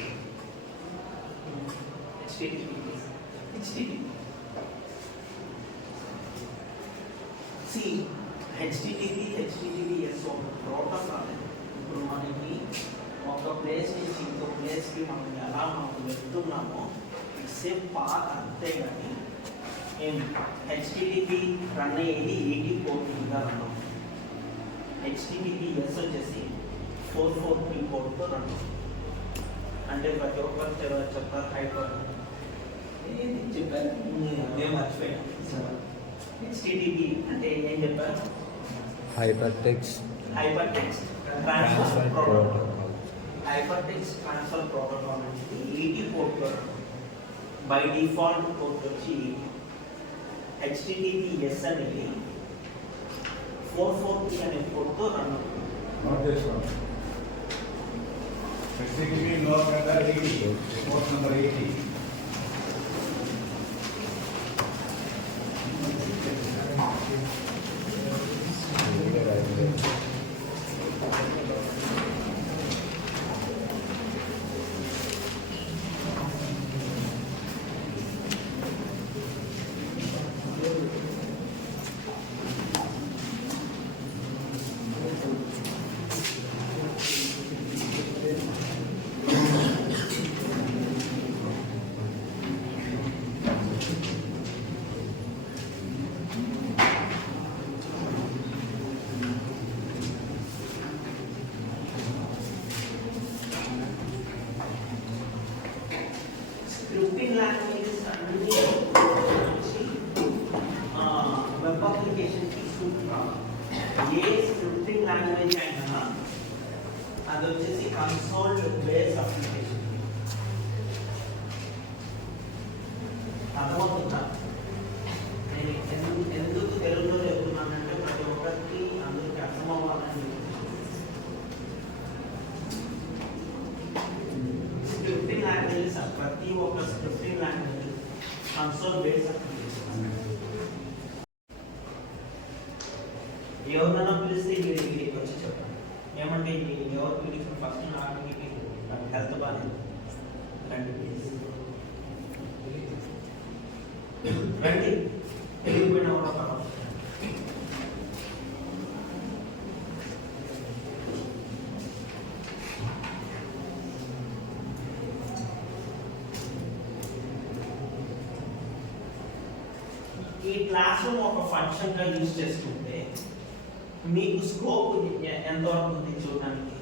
హెచ్టిటిపిఎస్ ఒక ప్రోటోకాల్. ఇప్పుడు మనకి ఒక ప్లేస్ నుంచి ఇంకో ప్లేస్కి మనం ఎలా మనం వెళ్తున్నామో ఇట్స్ ఏ పాత్, అంతే కానీ ఏం హెచ్టిటిపి రన్ అయ్యేది 80 పోర్ట్గా రన్ అవుతుంది. హెచ్టిటిపిఎస్ వచ్చేసి 443 పోర్ట్తో రన్ అవుతుంది. అంటే ప్రతి ఒక్కరు చెప్తారు హైపర్ చెప్పారు, మేము మర్చిపోయాం. హెచ్టిటిపి అంటే ఏం చెప్పారు? Hyper text transfer protocol. Protocol. Hyper text transfer protocol అనేది 80 పోర్ట్తో బై డిఫాల్ట్ పోర్ట్ వచ్చి హెచ్టిటిపిఎస్ అనేది 443 అనే పోర్ట్తో రన్ అవుతుంది. Not this one. HTTP lower than 80, port number 80. Scripting languages అన్ని వెబ్ అప్లికేషన్కి సూట్ కావాలి. ఏ స్క్రిప్టింగ్ లాంగ్వేజ్ అయినా అది వచ్చేసి కన్సోల్ బేస్ అప్లికేషన్. అర్థమవుతుందా? నేను ఎందుకు తెలుగులో చెప్తున్నానంటే ప్రతి ఒక్కరికి అందరికీ అర్థం అవ్వాలని. స్క్రిప్టింగ్ లాంగ్వేజెస్ ప్రతి ఒక్క scripting language console base application. ఎవరైనా పిలిస్తే వీడికి వచ్చి చెప్పండి, ఏమంటే ఎవరు పిలిచిన ఫస్ట్ నాకు హెల్త్ బాగాలేదు రండి ప్లీజ్ రండి, వెళ్ళిపోయిన కూడా పర్వాలేదు. ఈ క్లాస్ రూమ్ ఒక ఫంక్షన్ గా యూజ్ చేసుకుంటే మీకు స్కోప్ ఎంతవరకు ఉంది చూడడానికి?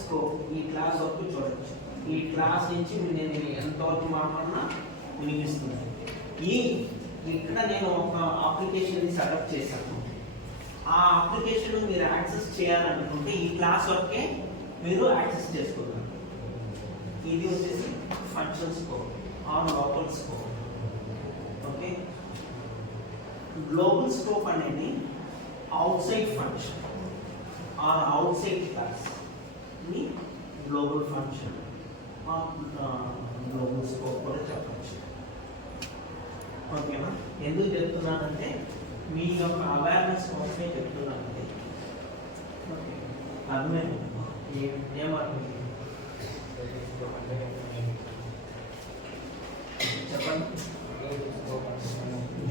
స్కోప్ ఈ క్లాస్ వరకు చూడొచ్చు. ఈ క్లాస్ నుంచి నేను ఎంతవరకు మాట్లాడినా వినిపిస్తుంది. ఇక్కడ నేను ఒక అప్లికేషన్ సెటప్ చేశాను. ఆ అప్లికేషన్ మీరు యాక్సెస్ చేయాలనుకుంటే ఈ క్లాస్ వరకే మీరు యాక్సెస్ చేసుకోగలరు. ఇది వచ్చేసి function scope or local scope. Okay, global scope అనేది outside function or outside class ని global function or global scope కూడా చెప్పచ్చు. ఓకేనా? ఎందుకు చెప్తున్నానంటే మీ యొక్క అవేర్నెస్ కోసమే చెప్తున్నానండి. అర్థమైంది? ఏమర్థం? చెప్పండి.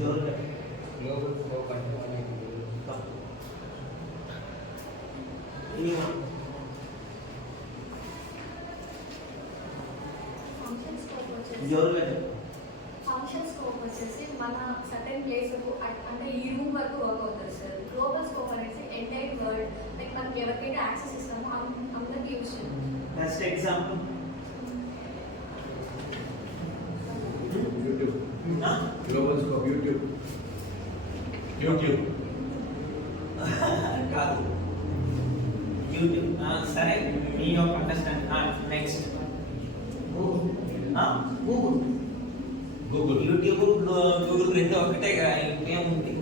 జోరుగా జోరుగా ఫంక్షన్ స్కోప్ వచ్చేసి మన సర్టెన్ ప్లేస్ అంటే ఈ రూమ్ వరకు వర్క్ అవుతుంది సార్. గ్లోబల్ స్కోప్ అనేది ఎంటైర్ వరల్డ్, లైక్ మనకి ఎవరికైతే యాక్సెస్ ఇస్తామో అందరికీ యూజ్ చేయాలి. Best example YouTube. Global scope YouTube కాదు, యూట్యూబ్. సరే, మీ యొక్క understand. Next Google. YouTube Google రెండు ఒకటే, ఇంకేముంది?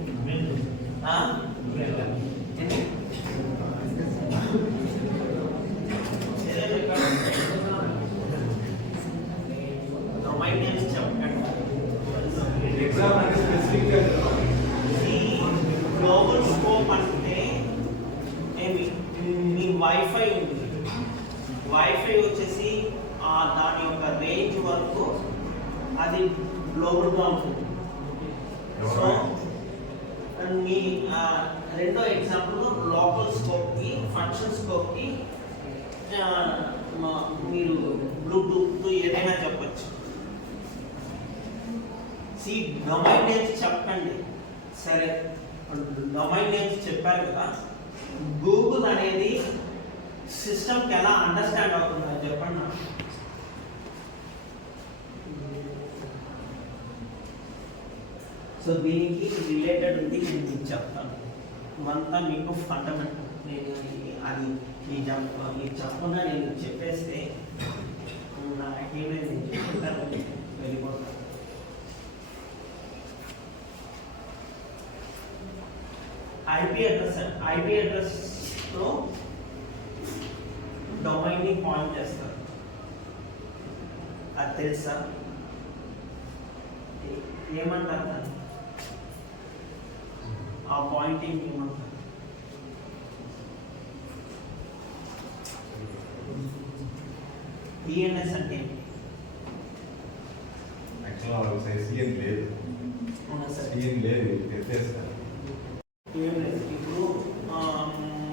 గ్లోబల్ స్కోప్ అంటే ఏమి? మీ వైఫై ఉంది, వైఫై వచ్చేసి దాని యొక్క రేంజ్ వరకు అది గ్లోబల్గా ఉంటుంది. సో మీ రెండో ఎగ్జాంపుల్ లోకల్ స్కోప్కి ఫంక్షన్ స్కోప్కి మీరు బ్లూటూత్ ఏదైనా చెప్పచ్చు. డొమైన్ నేమ్స్ చెప్పండి. సరే, డొమైన్ నేమ్స్ చెప్పారు కదా, గూగుల్ అనేది సిస్టమ్కి ఎలా అండర్స్టాండ్ అవుతుందో చెప్పండి నాకు. సో దీనికి రిలేటెడ్ ఉంది, నేను మీకు చెప్తాను. ఇవంతా మీకు ఫండమెంటల్. నేను అది ఈ చెప్పకుండా నేను చెప్పేస్తే నాకేమైంది చెప్తాను, వెళ్ళిపోతాను. ఐపీ అడ్రస్లో డొమైన్ని పాయింట్ చేస్తారు. అది తెలుసా? ఏమంటారు దాన్ని? ఆ పాయింటింగ్ ఏమంటారు? డిఎన్ఎస్ అంటే సీఎం లేదు, సీఎం లేదు, ఎత్తేస్తారు. ఇప్పుడు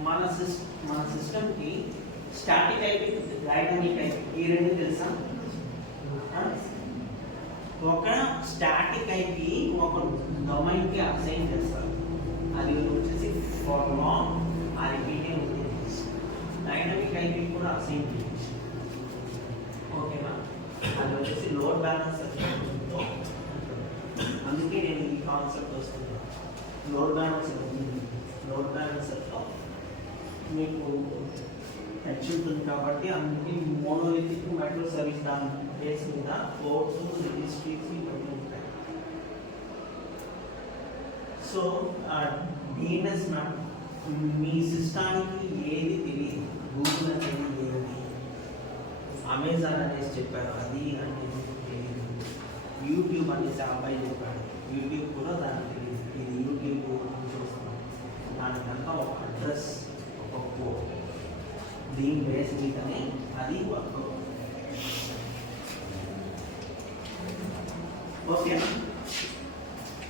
మన సిస్టమ్కి స్టాటిక్ ఐపీ, డైనమిక్ ఐపీ, ఈ రెండు తెలుసా? ఒక స్టాటిక్ ఐపీ ఒక డొమైన్కి అసైన్ చేస్తారు. అది వచ్చేసి ఫర్ లాంగ్ ఆ రిపీటే ఉంటుంది. డైనమిక్ ఐపీ కూడా అసైన్ చేయొచ్చు. ఓకేనా? అది వచ్చేసి లోడ్ బ్యాలెన్సర్. అందుకే నేను ఈ కాన్సెప్ట్ వస్తున్నాను. లోడ్ బ్యాలెన్సర్ ఉంది. లోడ్ బ్యాలెన్సర్లో మీకు హెచ్ ఉంటుంది కాబట్టి అందుకే మోనోలిథిక్ మైక్రో సర్వీస్ దాని బేస్ మీద కోడ్స్, రిజిస్ట్రీస్ ఇవన్నీ ఉంటాయి. సో డిఎన్ఎస్ మ్యాప్ మీ సిస్టానికి ఏది తెలియదు. గూగుల్ అనేది ఏది, అమెజాన్ అనేసి చెప్పారు, అది అనేది తెలియదు. యూట్యూబ్ అనేసి అబ్బాయి చెప్పాడు, యూట్యూబ్ కూడా దానికి తెలియదు. ఇది యూట్యూబ్ చూస్తున్నాం, దానికంతా ఒక అడ్రస్, ఒక కోడ్, దీని బేస్ మీదనే అది వర్క్ అవుతుంది. ఓకే,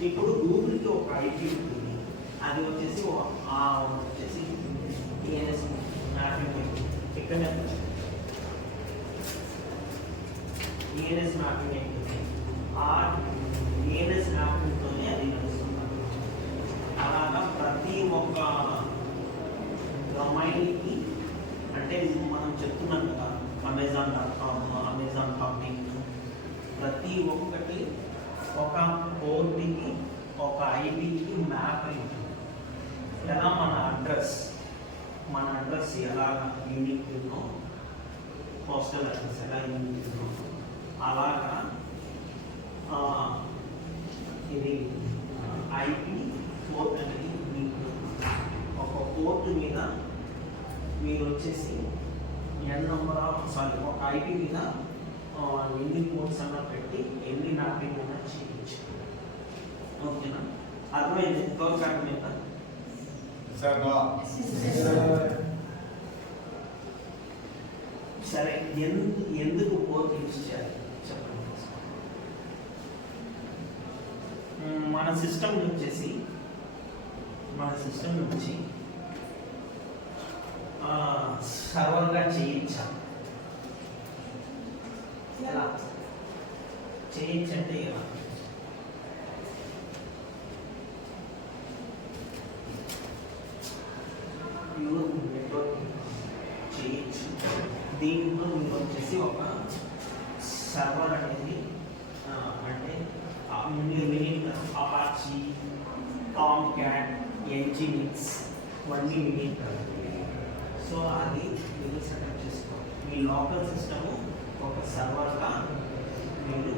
ఇప్పుడు గూగుల్కి ఒక ఐపీ ఉంటుంది. అది వచ్చేసి వచ్చేసి డిఎన్ఎస్ మ్యాపింగ్ ఇక్కడనే డిఎన్ఎస్ మ్యాపింగ్ అవుతుంది. ఆ డిఎన్ఎస్ మ్యాపింగ్తోనే అది నడుస్తుంది. అలాగా ప్రతి ఒక్క డొమైన్కి, అంటే మనం చెప్తున్నాం కదా, Amazon.com, అమెజాన్ పబ్లిక్, ప్రతి ఒక్కటి ఒక పోర్ట్కి, ఒక ఐపీకి మ్యాప్ అయి ఉంటుంది. ఎలా మన అడ్రస్ ఎలా యూనిక్ ఉందో, పోస్టల్ అడ్రస్ ఎలా యూనిక్ ఉందో, అలాగా ఇది ఐపీ పోర్ట్ అనేది మీకు ఒక పోర్ట్ మీద మీరు వచ్చేసి ఒక ఐపీ మీద ఎన్ని పోర్ట్స్ అన్నా పెట్టి ఎన్ని మ్యాపింగ్ అయినా చేయొచ్చు. ఓకేనా? అర్థమైంది? ఇంకొక అర్థమైందా? Sir no. సరే, ఎందుకు పోర్ట్ యూజ్ చేయాలి చెప్పండి. మన సిస్టమ్ నుంచి సర్వర్గా చేయించా. ఎలా చేయించంటే ఎలా? నెట్వర్క్ చేయొచ్చు. దీంట్లో మీరు వచ్చేసి ఒక సర్వర్ అనేది అంటే మీరు అపాచీ, టామ్క్యాట్, ఎన్జినిక్స్ ఇవన్నీ వినియోగం. సో అది మీరు సెటప్ చేసుకోవాలి. మీ లోకల్ సిస్టము ఒక సర్వర్గా మీరు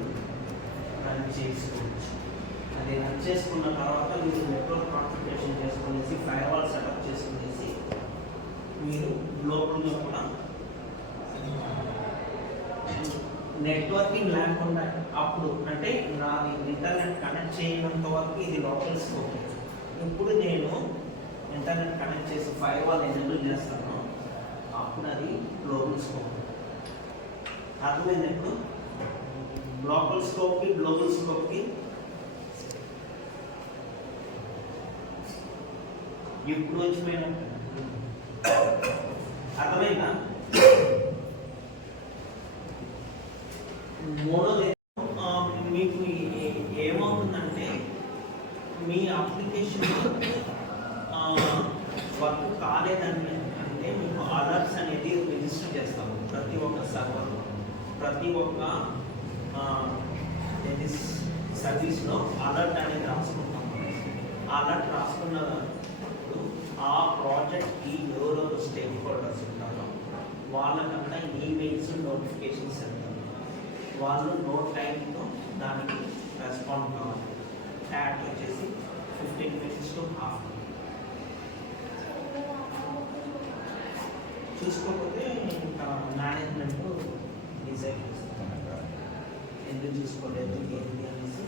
రన్ చేసుకోవచ్చు. అది రన్ చేసుకున్న తర్వాత మీరు నెట్వర్క్ కాన్ఫిగరేషన్ చేసుకునేసి, ఫైర్వాల్ సెటప్ చేసుకునేసి, మీరు గ్లోబల్గా కూడా నెట్వర్కింగ్ లేకుండా అప్పుడు అంటే నాది ఇంటర్నెట్ కనెక్ట్ చేయనంత వరకు ఇది లోకల్ స్కోప్. ఇప్పుడు నేను ఇంటర్నెట్ కనెక్ట్ చేసి ఫైర్వాల్ ఎనేబుల్ చేస్తాను. అప్పుడు అది గ్లోబల్ స్కోప్. అర్థమైంది? ఇప్పుడు లోకల్ స్కోప్కి గ్లోబల్ స్కోప్కి ఇప్పుడు వచ్చిపోయినట్టు. అర్థమైందా? మూడోది మీకు ఏమవుతుందంటే మీ అప్లికేషన్ వర్క్ కాలేదని అంటే మీకు అలర్ట్స్ అనేది రిజిస్టర్ చేస్తాము. ప్రతి ఒక్క సర్వర్, ప్రతి ఒక్క సర్వీస్లో అలర్ట్ అనేది రాసుకుంటాం. అలర్ట్ రాసుకున్నప్పుడు ఆ ప్రాజెక్ట్కి ఎవరెవరు స్టేక్ హోల్డర్స్ ఉంటారో వాళ్ళకంతా ఈమెయిల్స్ నోటిఫికేషన్స్ వెళ్తారు. వాళ్ళు నో టైంతో దానికి రెస్పాండ్ కావాలి. యాక్ట్ వచ్చేసి 15 minutes to half. చూసుకోకపోతే ఇంకా మేనేజ్మెంట్ డిసైడ్ చేస్తారు ఎందుకు చూసుకోలేదు ఏంటి అనేసి.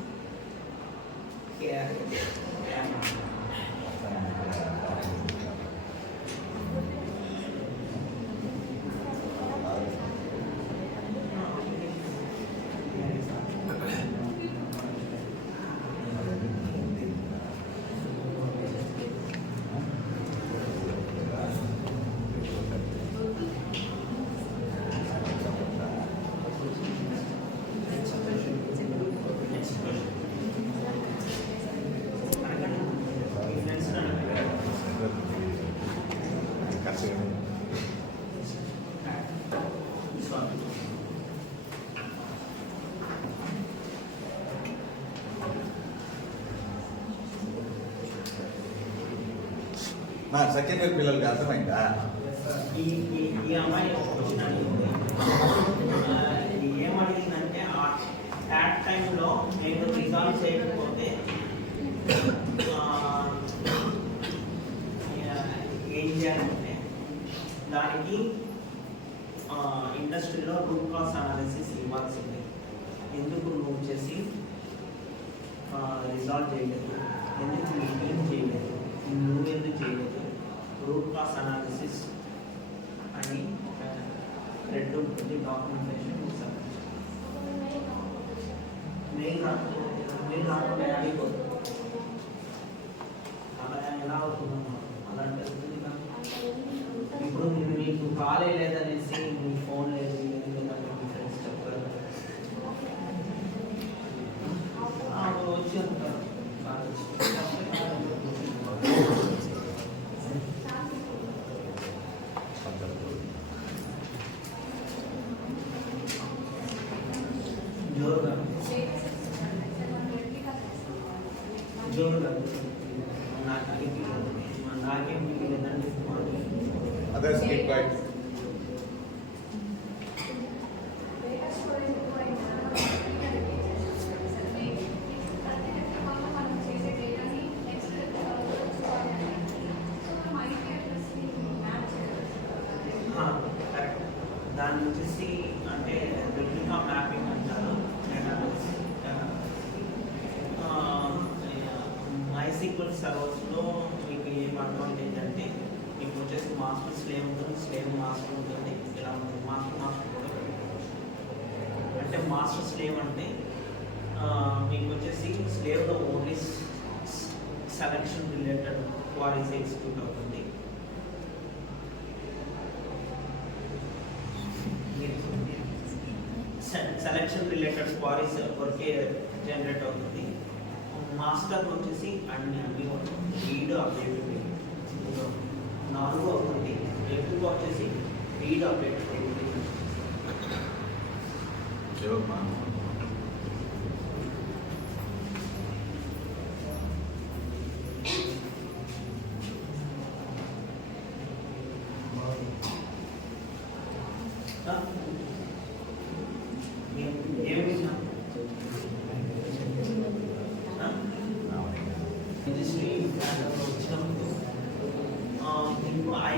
నా సెకండ్ ఇయర్ పిల్లలకి అర్థమైందా? ఈ అమ్మాయి వచ్చిన ఏమడిగిందంటే యాట్ టైంలో నేను రిజాల్వ్ చేయకపోతే ఏం చేయాలంటే దానికి ఇండస్ట్రీలో రూట్ కాస్ అనాలిసిస్ ఇవ్వాల్సిందే. ఎందుకు నువ్వు చేసి రిజాల్వ్ చేయలేదు, ఎందుకు మీటింగ్ చేయలేదు, నువ్వెందుకు చేయలేదు, రూట్ కాస్ అనాలిసిస్ అని ఒక 2 డాక్యుమెంటేషన్ మెయిన్ రాకుండా అడిగిపోతుంది. అలా ఎలా అవుతుందమ్మా? అలాంటి ఇప్పుడు మీకు కాలే లేదనేసి మీ ఫోన్ లేదు లేదా మీ ఫ్రెండ్స్ చెప్తారు వచ్చి ఉంటారు. జోరుగా నాకేం లేదండి. Others keep quiet. కరెక్ట్. దాన్ని వచ్చేసి అంటే రెప్లికా మ్యాపింగ్ అంటారు. MySQL సర్వర్స్లో మీకు ఏం అడ్వాంటేజ్ అంటే మీకు వచ్చేసి మాస్టర్ స్లేవ్ ఉంటుంది, స్లేవ్ మాస్టర్ ఉంటుంది, ఇలా ఉంటుంది. మాస్టర్ కూడా పెట్టుకోవచ్చు. అంటే మాస్టర్ స్లేవ్ అంటే మీకు వచ్చేసి స్లేవ్లో only selection related queries execute అవుతుంది. సెలక్షన్ రిలేటెడ్ క్వారీస్ వరకే జనరేట్ అవుతుంది. మాస్టర్ వచ్చేసి అన్ని రీడ్ అప్డేట్ 4 అవుతుంది. ఎక్కువ వచ్చేసి రీడ్ అప్డేట్ అవుతుంది.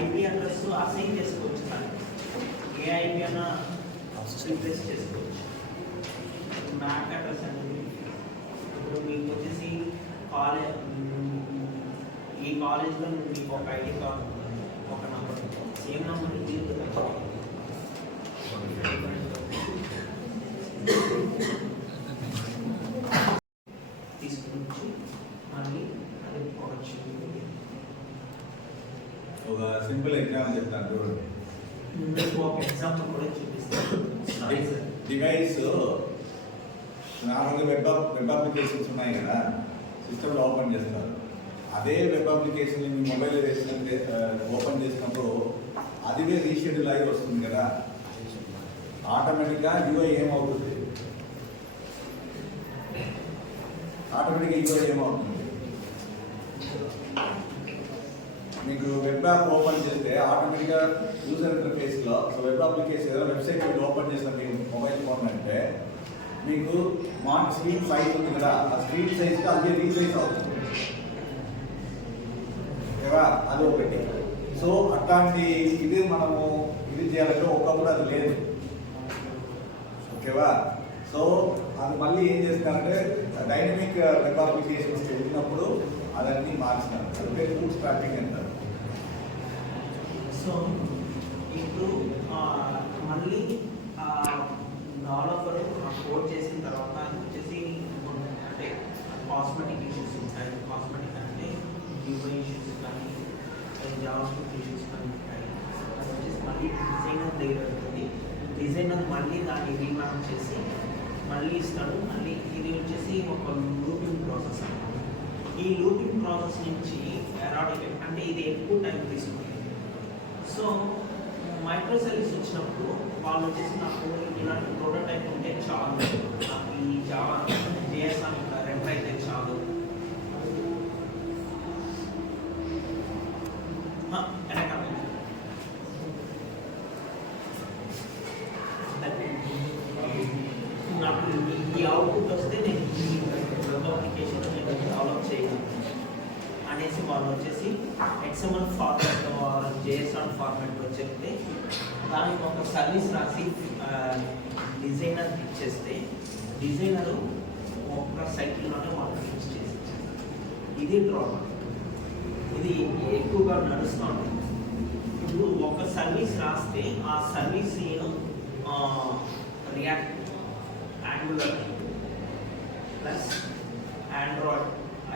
ఐపీ అడ్రస్ అసైన్ చేసుకోవచ్చు. ఏ ఐపీ అన్నా రీప్లేస్ చేసుకోవచ్చు. మ్యాక్ అడ్రస్ అనేది ఇప్పుడు మీకు వచ్చేసి ఈ కాలేజ్లో మీకు ఒక ఐడి కార్డు ఉంటుంది. ఒక నంబర్ సేమ్ నంబర్ తీసుకుని మళ్ళీ అది ప్రొడక్షన్ ఒక సింపుల్ ఎగ్జాంపుల్ చెప్తాను చూడండి. మీకు ఒక ఎగ్జాంపుల్ కూడా చూపిస్తాను. డివైస్ నార్మల్గా వెబ్ అప్లికేషన్స్ ఉన్నాయి కదా, సిస్టంలో ఓపెన్ చేస్తారు. అదే వెబ్ అప్లికేషన్ మీ మొబైల్ వేసినట్టు ఓపెన్ చేసినప్పుడు అదివే రీషెడ్యూల్ అయి వస్తుంది కదా, ఆటోమేటిక్గా యూఐ ఏమవుతుంది? ఆటోమేటిక్గా యూఐ ఏమవుతుంది? మీకు వెబ్ యాప్ ఓపెన్ చేస్తే ఆటోమేటిక్గా యూజర్ ఇంటర్ఫేస్లో వెబ్ అప్లికేషన్ ఏదో వెబ్సైట్ మీరు ఓపెన్ చేసిన మీ మొబైల్ ఫోన్ అంటే మీకు స్క్రీన్ సైజ్ ఉంది కదా, ఆ స్క్రీన్ సైజ్కి అదే రీసైజ్ అవుతుంది కదా, అది ఒకటి. సో అట్లాంటి ఇది మనము ఇది చేయాలంటే ఒకప్పుడు అది లేదు, ఓకేవా? సో అది మళ్ళీ ఏం చేస్తున్నారంటే డైనమిక్ వెబ్ అప్లికేషన్స్ వెళ్ళినప్పుడు అదన్నీ మార్చినారు. అది బూట్ స్ట్రాపింగ్ అంటారు. సో ఇప్పుడు మళ్ళీ డెవలపర్ కోడ్ చేసిన తర్వాత వచ్చేసి అంటే కాస్మెటిక్ ఇష్యూస్ ఉంటాయి. కాస్మెటిక్ అంటే యూఐ ఇష్యూస్ కానీ జావాస్క్రిప్ట్ ఇష్యూస్ కానీ ఉంటాయి. అది వచ్చేసి మళ్ళీ డిజైనర్ దగ్గర ఉంటుంది. డిజైనర్ మళ్ళీ దాన్ని రీమ్యాప్ చేసి మళ్ళీ ఇస్తాడు. మళ్ళీ ఇది వచ్చేసి ఒక లూపింగ్ ప్రాసెస్ అన్నమాట. ఈ లూపింగ్ ప్రాసెస్ నుంచి ఎరాడికేట్ అంటే ఇది ఎక్కువ టైం తీసుకుంటుంది. సో మైక్రో సర్వీస్ వచ్చినప్పుడు వాళ్ళు వచ్చేసి నాకు ఇలాంటి ప్రోటోటైప్ ఉంటే చాలు, నాకు ఈ జావా జేఎస్ అని రెండర్ అయితే చాలు, నాకు ఈ అవుట్పుట్ వస్తే నేను ఈ వెబ్ అప్లికేషన్ నేను డెవలప్ చేయగలను అనేసి వాళ్ళు వచ్చేసి XML ఫార్మాట్లో JSON ఫార్మాట్లో చెప్తే దానికి ఒక సర్వీస్ రాసి డిజైనర్ ఇచ్చేస్తే డిజైనరు ఒక సైకిల్లోనే వాళ్ళు ఫిక్స్ చేసి ఇది డ్రాబ్యాక్. ఇది ఎక్కువగా నడుస్తూ ఉంటుంది. ఇప్పుడు ఒక సర్వీస్ రాస్తే ఆ service react angular plus Android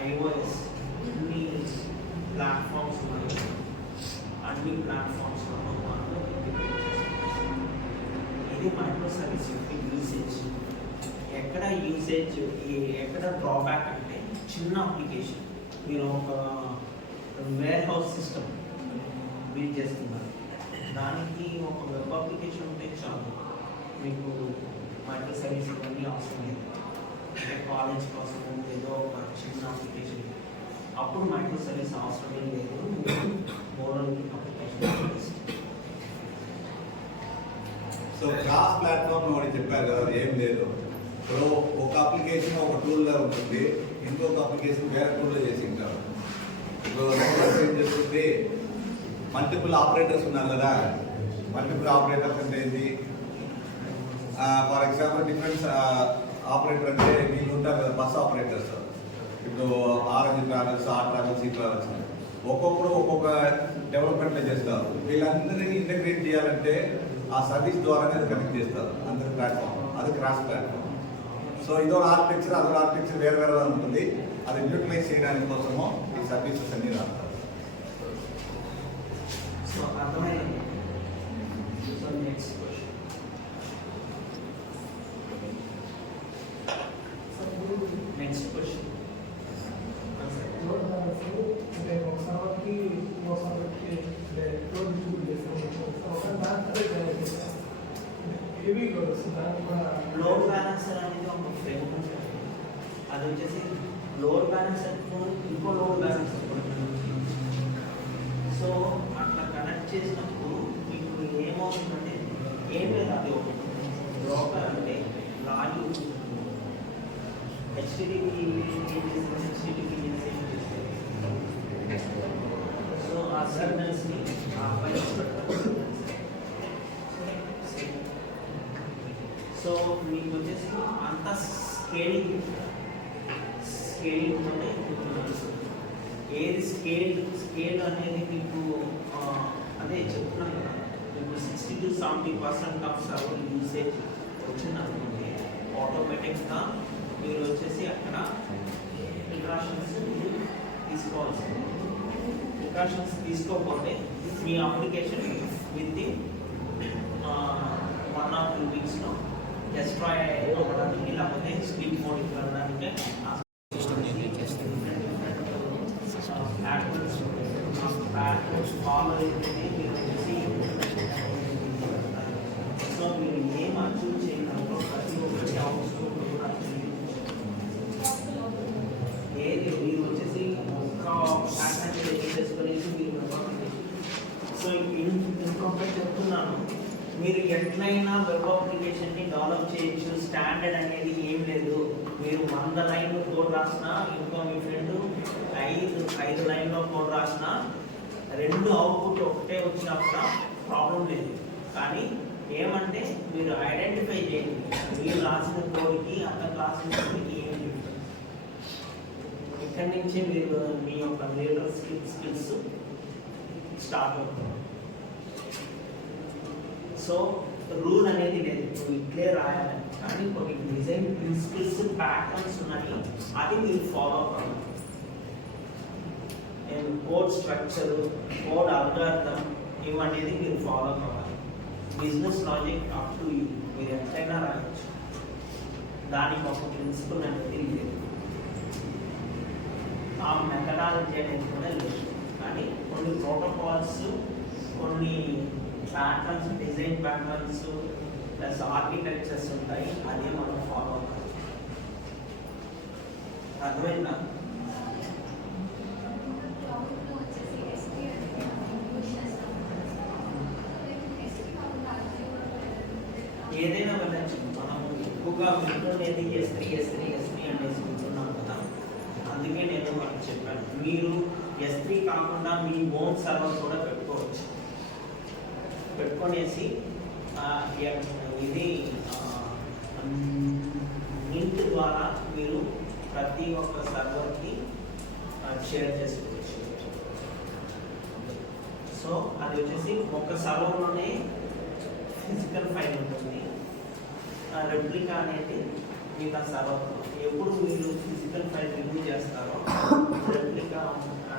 iOS అన్ని ప్లాట్ఫామ్స్ ఉన్నాయి. అన్ని ప్లాట్ఫామ్స్లో ఇది మైక్రో సర్వీస్ యొక్క యూసేజ్. ఎక్కడ యూసేజ్ ఎక్కడ డ్రాబ్యాక్ అంటే చిన్న అప్లికేషన్ మీరు ఒక వేర్ హౌస్ సిస్టమ్ బిల్డ్ చేస్తున్నారు, దానికి ఒక వెబ్ అప్లికేషన్ ఉంటే చాలు, మీకు మైక్రో సర్వీస్ ఇవన్నీ అవసరం లేదు. అంటే కాలేజ్ కోసం ఏదో ఒక చిన్న అప్లికేషన్ అప్పుడు మైక్రో సర్వీస్ అవసరమే లేదు. Model application. So cross platform ఒకటి చెప్పారు కదా, అది ఏం లేదు. ఇప్పుడు ఒక అప్లికేషన్ ఒక టూల్లో ఉంటుంది, ఇంకొక అప్లికేషన్ వేరే టూల్లో చేసి ఉంటారు. ఇప్పుడు ఏం చేస్తుంది, మల్టిపుల్ ఆపరేటర్స్ ఉన్నారు కదా. మల్టిపుల్ ఆపరేటర్స్ అంటే ఏంటి? ఫర్ ఎగ్జాంపుల్ డిఫరెంట్ ఆపరేటర్ అంటే వీళ్ళు ఉంటారు కదా, బస్ ఆపరేటర్స్. ఇప్పుడు ఆరెంజ్ ట్రావెల్స్, ఆ ట్రావెల్స్, ఈ ట్రావెల్స్ ఒక్కొక్కరు ఒక్కొక్క డెవలప్మెంట్లో చేస్తారు. వీళ్ళందరినీ ఇంటగ్రేట్ చేయాలంటే ఆ సర్వీస్ ద్వారానే కనెక్ట్ చేస్తారు అందరి ప్లాట్ఫామ్. అది క్రాస్ ప్లాట్ఫామ్. సో ఇదో ఆర్కిటెక్చర్, అదో ఆర్కిటెక్చర్ వేరే వేరే ఉంటుంది. అది యూటిలైజ్ చేయడానికి కోసము ఈ సర్వీసెస్ అన్ని రాస్తారు. సో అర్థమైంది. So next question. Next question. అంటే ఒక సర్వర్కి లోడ్ డిస్ట్రిబ్యూట్ చేస్తాం, ఒక దాంట్లో హెవీ లోడ్ వస్తుంది. దానికి కూడా లోడ్ బ్యాలెన్సర్ అనేది ఒక ఫ్రేమ్ ఉంటుంది. అది వచ్చేసి లోడ్ బ్యాలెన్సర్ ఇంకో లోడ్ బ్యాలెన్సర్ కూడా. సో అట్లా కనెక్ట్ చేసినప్పుడు మీకు ఏమవుతుందంటే ఏం లేదు, అది ఒక బ్రోకర్ అంటే లాగి హెచ్టిటిపి సో ఆ సిగ్నల్స్ని ఆ ఫైల్స్ పెట్టాలి. సో మీకు వచ్చేసి అంత స్కేలింగ్ అంటే ఏది స్కేల్ అనేది మీకు అదే చెప్తున్నాను కదా, మీకు 60 to 70% ఆఫ్ సర్వర్ యూసేజ్ వచ్చింది అనుకోండి, ఆటోమేటిక్గా మీరు వచ్చేసి అక్కడ ప్రికాషన్స్ తీసుకోవాల్సింది. ప్రికాషన్స్ తీసుకోకపోతే మీ అప్లికేషన్ విత్ 1 or 2 వీక్స్లో డెస్ట్రాయ్ అవ్వడానికి లేకపోతే స్లీప్ మోడ్కి వెళ్ళడానికి సిస్టమ్ జనరేట్ చేస్తాను. ప్యాటర్న్స్ ఫాలో అయితే మీరు వచ్చేసి సో మీరు ఏం అచీవ్ చేయడంలో ప్రతి ఒక్కటి అవుట్పుట్ ఏది మీరు వచ్చేసి ఒక్క ప్యాటర్న్ చేసుకునేసి మీరు సో ఇంకొకటి చెప్తున్నాను, మీరు ఎట్లయినా వెబ్ అప్లికేషన్ని డెవలప్ చేయొచ్చు. స్టాండర్డ్ అనేది ఏం లేదు. మీరు 100 లైన్లు కోడ్ రాసినా, ఇంకో మీ ఫ్రెండ్ 5 లైన్లో కోడ్ రాసినా 2 అవుట్పుట్ ఒకటే వచ్చినా కూడా ప్రాబ్లం లేదు. కానీ ఏమంటే మీరు ఐడెంటిఫై చేయండి, మీరు రాసిన కోడ్కి అతను రాసిన కోడ్కి ఏం లేదు. ఇక్కడి నుంచి మీరు మీ యొక్క లీడర్షిప్ స్కిల్స్ స్టార్ట్ అవుతుంది. సో రూల్ అనేది లేదు, నువ్వు ఇట్లే రాయాలి, కానీ కొన్ని డిజైన్ ప్రిన్సిపల్స్ ప్యాటర్న్స్ ఉన్నాయి, అది మీరు ఫాలో అవ్వాలి. కోడ్ స్ట్రక్చర్, కోడ్ అల్గారిథం ఇవన్నీ మీరు ఫాలో అవ్వాలి. Business logic up to you, మీరు ఎంతైనా రాయొచ్చు, దానికి ఒక ప్రిన్సిపల్ అనేది లేదు, ఆ మెథడాలజీ అనేది కూడా లేదు. కానీ కొన్ని ప్రోటోకాల్స్, కొన్ని patterns, design patterns plus architectures ఉంటాయి, అదే మనం ఫాలో అవ్వాలి. అర్థమైందా? క్లౌడ్లో వచ్చేసి ST అనేది యూజ్ చేస్తాం. ST కాకుండా ఏదైనా వెళ్ళచ్చు. మనం ఎక్కువగా వింటున్నది S3 అనేసి వింటున్నాం కదా, అందుకే నేను మనకు చెప్పాను, మీరు S3 కాకుండా మీ ఓన్ సర్వర్ కూడా పెట్టుకోవచ్చు. పెట్టుకొనేసి ఇది లింక్ ద్వారా మీరు ప్రతి ఒక్క సర్వర్కి షేర్ చేసుకోవచ్చు. సో అది వచ్చేసి ఒక సర్వర్లోనే ఫిజికల్ ఫైల్ ఉంటుంది, రెప్లికా అనేది మిగతా సర్వర్లో. ఎప్పుడు మీరు ఫిజికల్ ఫైల్ రిమూవ్ చేస్తారో రెప్లికా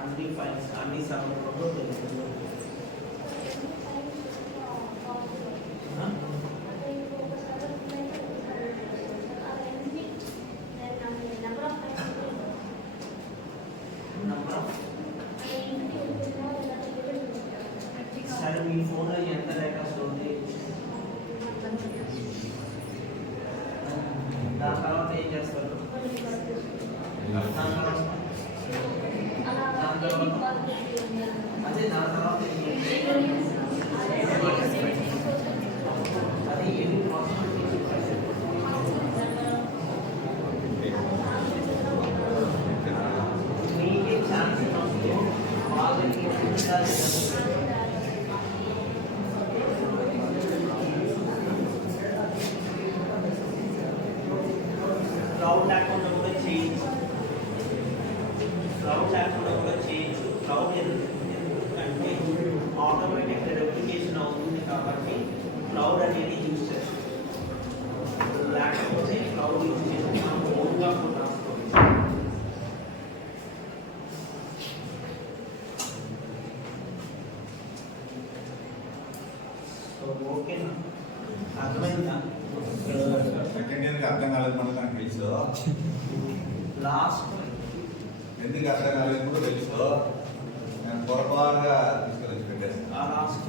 అన్ని ఫైల్స్ అన్ని సర్వర్లలో తెలుస్తుంది. సరే, మీ ఫోన్లో ఎంత డేటా స్టోర్ చేయొచ్చు, దాని తర్వాత ఏం చేస్తారు? అదే దాని తర్వాత అది ఎన్ని మీకే ఛాన్స్ వస్తే వాళ్ళకి క్లౌడ్ లేకుండా కూడా చేయొచ్చు. క్లౌడ్ ఎందుకంటే ఆటోమేటిక్ రెప్లికేషన్ అవుతుంది కాబట్టి క్లౌడ్ అనేది యూజ్ చేస్తాం. లేకపోతే క్లౌడ్ యూజ్ చేసి మనం ఓన్గా కూడా రాసుకోవచ్చు. సో ఓకేనా? అర్థమైందా? సెకండ్ ఇయర్కి అర్థం కాలేదు మనకు, నాకు తెలుసు. లాస్ట్ ఎందుకు అర్థం కాలేదు కూడా తెలుసు. నేను పొరపాటుగా తీసుకొని పెట్టేస్తాను. లాస్ట్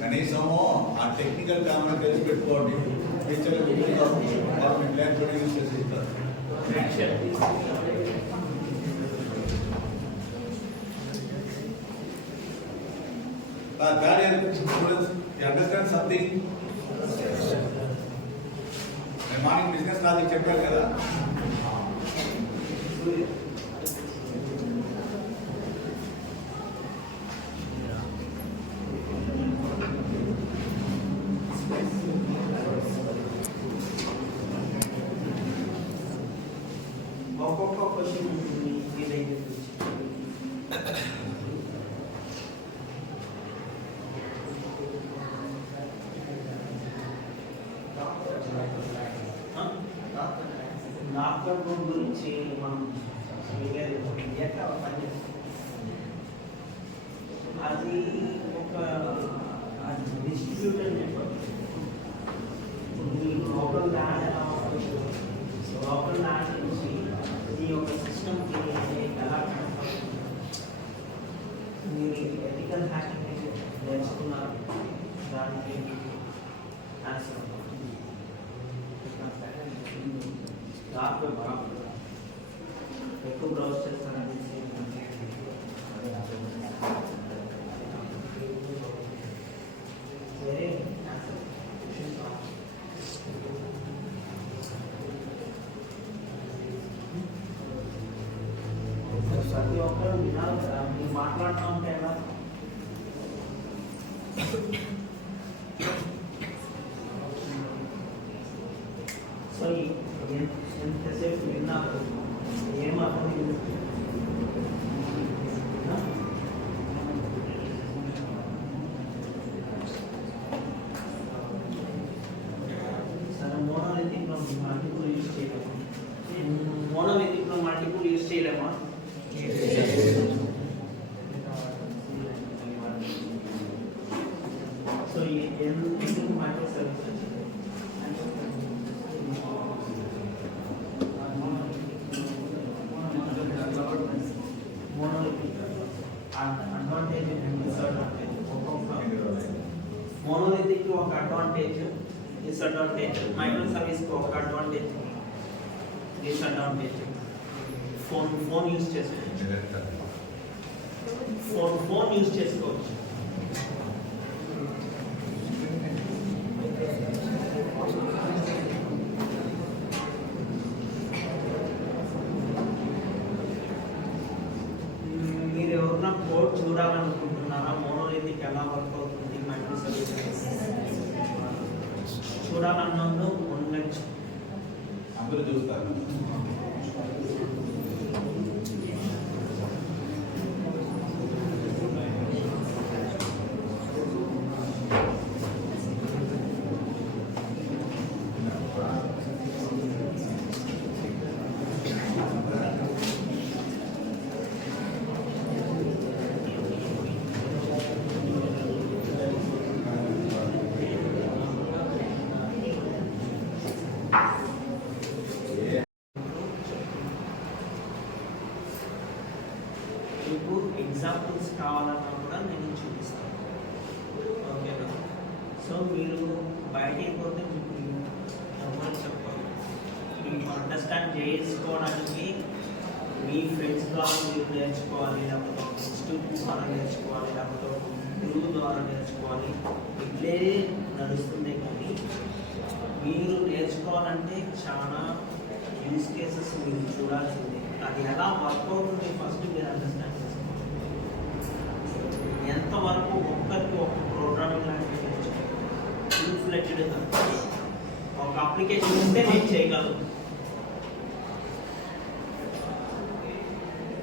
కనీసము ఆ టెక్నికల్ టర్మ్ తెలిసి పెట్టుకోండి. ఫ్యూచర్లో మీకు లేకపోతే యూజ్ చేసి ఇస్తారు. Students, you understand something? Morning business logic చెప్పారు కదా, డాక్టర్ గురించి మనం అది ఒక డిస్ట్రిబ్యూటర్ నెట్వర్క్. లోకల్ ల్యాండ్ ఎలా ఉంటుంది, లోకల్ ల్యాండ్ నుంచి ఈ యొక్క సిస్టమ్కి ఎలా కనెక్ట్ అవుతుంది, మీరు ఎథికల్ హ్యాకింగ్ నేర్చుకున్నారు, దానికి ఆన్సర్ డార్క్ వెబ్ ఎక్కువ బ్రౌజ్ చేస్తారని వేరే ఆన్సర్ ప్రతి ఒక్కరు వినాలి కదా, మీరు మాట్లాడుతూ ఉంటే ఎలా? సో ఎంతసేపు విన్నారు ఏం అర్థం సరే, మోనోలిథిక్లో మల్టిపుల్ యూజ్ చేయలేమా? మోనోలిథిక్లో మల్టిపుల్ యూజ్ చేయలేమా? సో ఎందుకు మైక్రో సర్వీస్ వచ్చింది? Advantage and disadvantage. మోనోలిథిక్ ఒక అడ్వాంటేజ్, డిసడ్వాంటేజ్. మైక్రో సర్వీస్కి ఒక అడ్వాంటేజ్, డిసడ్వాంటేజ్. ఫోన్ యూజ్ చేసుకోవచ్చు, ఫోన్ యూజ్ చేసుకోవచ్చు. మీరు ఎవరన్నా కోడ్ చూడాలనుకుంటున్నారా? మోనోలిథిక్ ఎలా వర్క్ అవుతుంది, మైక్రో సర్వీస్ చూడాలన్నప్పుడు ఉండొచ్చు. అందరూ చూస్తారు. మీకు ఎగ్జాంపుల్స్ కావాలన్నా కూడా నేను చూపిస్తాను. ఓకేనా? సో మీరు బయటికి పోతే మీకు ఎవరు చెప్పాలి, మీకు అండర్స్టాండ్ చేసుకోవడానికి మీ ఫ్రెండ్స్ ద్వారా మీరు నేర్చుకోవాలి, లేకపోతే ఇన్స్టిట్యూట్ ద్వారా నేర్చుకోవాలి, లేకపోతే గురువు ద్వారా నేర్చుకోవాలి. ఇట్లే నడుస్తుంది. కానీ మీరు నేర్చుకోవాలంటే చాలా యూజ్ కేసెస్ మీరు చూడాల్సిందే. అది ఎలా వర్క్ అవుతుంది ఫస్ట్ మీరు అండర్స్టాండ్ చేసుకోవాలి. ఎంతవరకు ఒక్కరికి ఒక ప్రోగ్రామింగ్ లాంగ్వేజ్ నేర్చుకోవాలి, ఫుల్ ఫ్లెడ్జ్డ్గా ఒక అప్లికేషన్ ఉంటే నేను చేయగలను.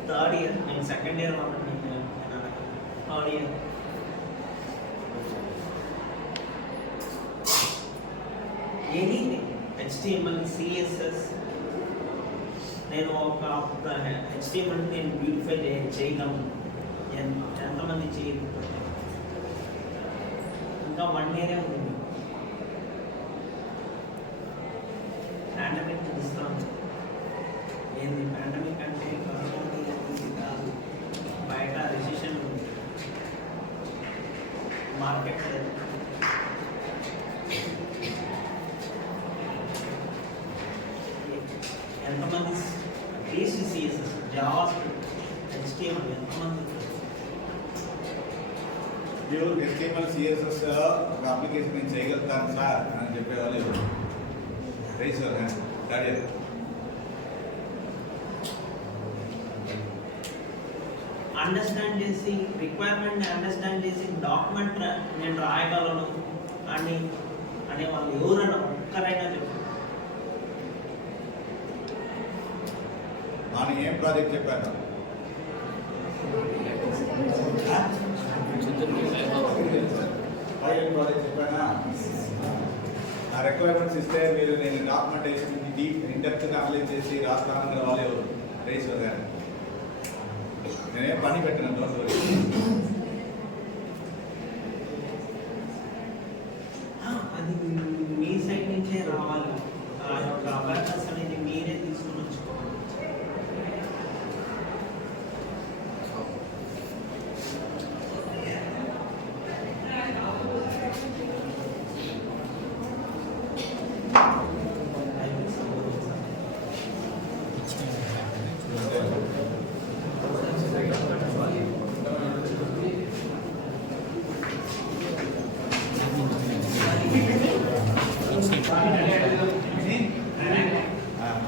థర్డ్ ఇయర్, నేను సెకండ్ ఇయర్ కాబట్టి third year anything HTML, CSS. నేను ఒక HTML నేను బ్యూటిఫై చేయగలను. ఎంతమంది చేయకపోతే ఇంకా 1 ఇయరే ఉంది. పాండమిక్ చూస్తాను. ఏంది పాండమిక్ అంటే కాదు, బయట రెసిషన్ ఉంది, మార్కెట్ లేదు. ఎంతమంది అట్లీస్ట్ CSS, జావా, HTML ఎంతమంది? మీరు HTML, CSS ఒక అప్లికేషన్ నేను చేయగలుగుతాను సార్ అని చెప్పేవాళ్ళు రైట్ సార్ థర్డ్ అండర్స్టాండ్ చేసి రిక్వైర్మెంట్ అండర్స్టాండ్ చేసి డాక్యుమెంట్ నేను రాయగలను అని అనే వాళ్ళు ఎవరైనా ఒక్కరైనా చెప్పు. మనం ఏం ప్రాజెక్ట్ చెప్పాను? పైలట్ ప్రాజెక్ట్ చెప్పానా, ఆ రిక్వైర్మెంట్స్ ఇస్తే మీరు నేను డాక్యుమెంటేషన్ డీప్ ఇండెప్త్గా అనలైజ్ చేసి రాష్ట్రానికి వాళ్ళు రేస్ వదిలాను. నేనేం పని పెట్టిన అది మీ సైడ్ నుంచే రావాలి. ఆ యొక్క అవేర్నెస్ అనేది మీరే తీసుకుని వచ్చుకోవాలి.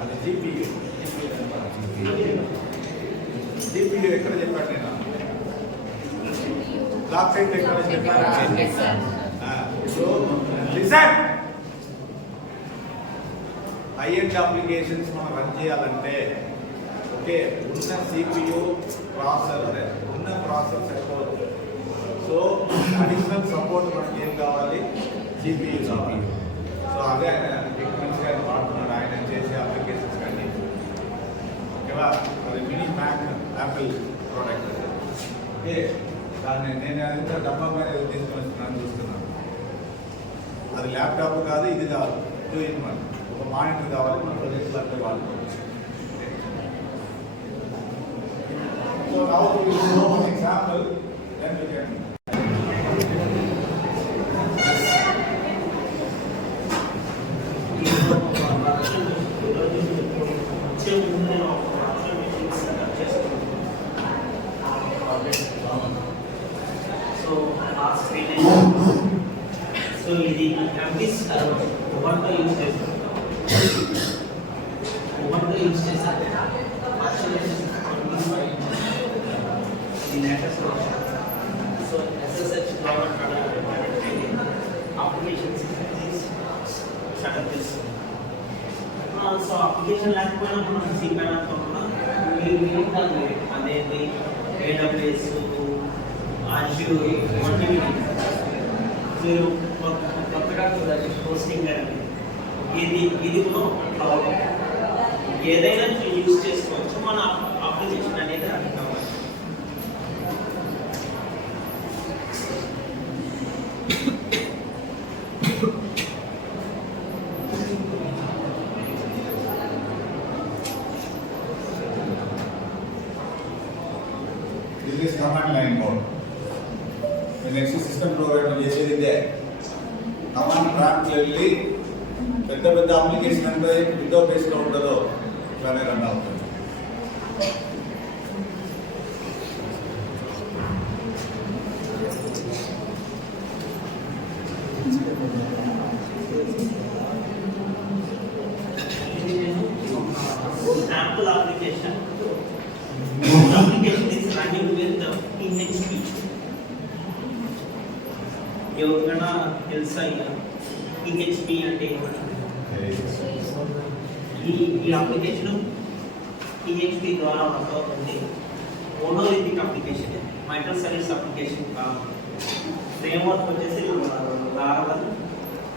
అది జీపీయూ ఎక్కడ చెప్పాడు నేను బ్లాక్ సైడ్ టెక్నాలజీ చెప్పాను. సో లిసన్, హై-ఎండ్ అప్లికేషన్స్ మనం రన్ చేయాలంటే ఓకే ఉన్న సిపియు ప్రాసెసర్ ఉన్న ప్రాసెసర్ సరిపోదు. సో అడిషనల్ సపోర్ట్ మనకి ఏం కావాలి, సిపియు కావాలి. సో అదే ఆయన ఎక్విప్మెంట్స్గా వాడుతున్నాడు ఆయన చేసే అప్లికేషన్స్ కానీ. ఓకేవా, అది mini Mac Apple product. Okay, దాన్ని నేను అంతా డబ్బా మీద తీసుకొని వస్తున్నాను చూస్తున్నాను. అది ల్యాప్టాప్ కాదు, ఇది కాదు, 2-in-1. ఒక మానిటర్ కావాలి, మన ప్రొజెక్ట్ అంటే వాడుకోవచ్చు. So now we will show one example, then we can so ఇది ఎంబీస్ ఓవన్గా యూజ్ చేస్తాం. ఓవన్గా యూజ్ చేస్తాం. ఇది latest so SSH government applications setup చేస్తుంది. సో అప్లికేషన్ లేకపోయినా మనం సిపెనాతో కూడా మీరు అదేంటి ఏడబ్ల్యూఎస్ అజ్యూర్ ఇవన్నీ మీరు కొత్తగా పోస్టింగ్ ఇది కూడా ఏదైనా యూజ్ చేసుకోవచ్చు. మన అప్లికేషన్ అనేది రన్ కావాలి. This is command line code. Next system program చేసేది ఇదే. కమాండ్ ప్రాంప్ట్ వెళ్ళి పెద్ద పెద్ద అప్లికేషన్ అంటే విండో బేస్లో ఉంటుందో ఇట్లానే రన్ అవుతుంది. Sample application. Application is running with the PHP. ఎవరికైనా తెలుసా PHP అంటే ఈ అప్లికేషన్ PHP ద్వారా వర్క్ అవుతుంది. Monolithic application, micro service application కాదు. ఫ్రేమ్వర్క్ వచ్చేసి లారవల్.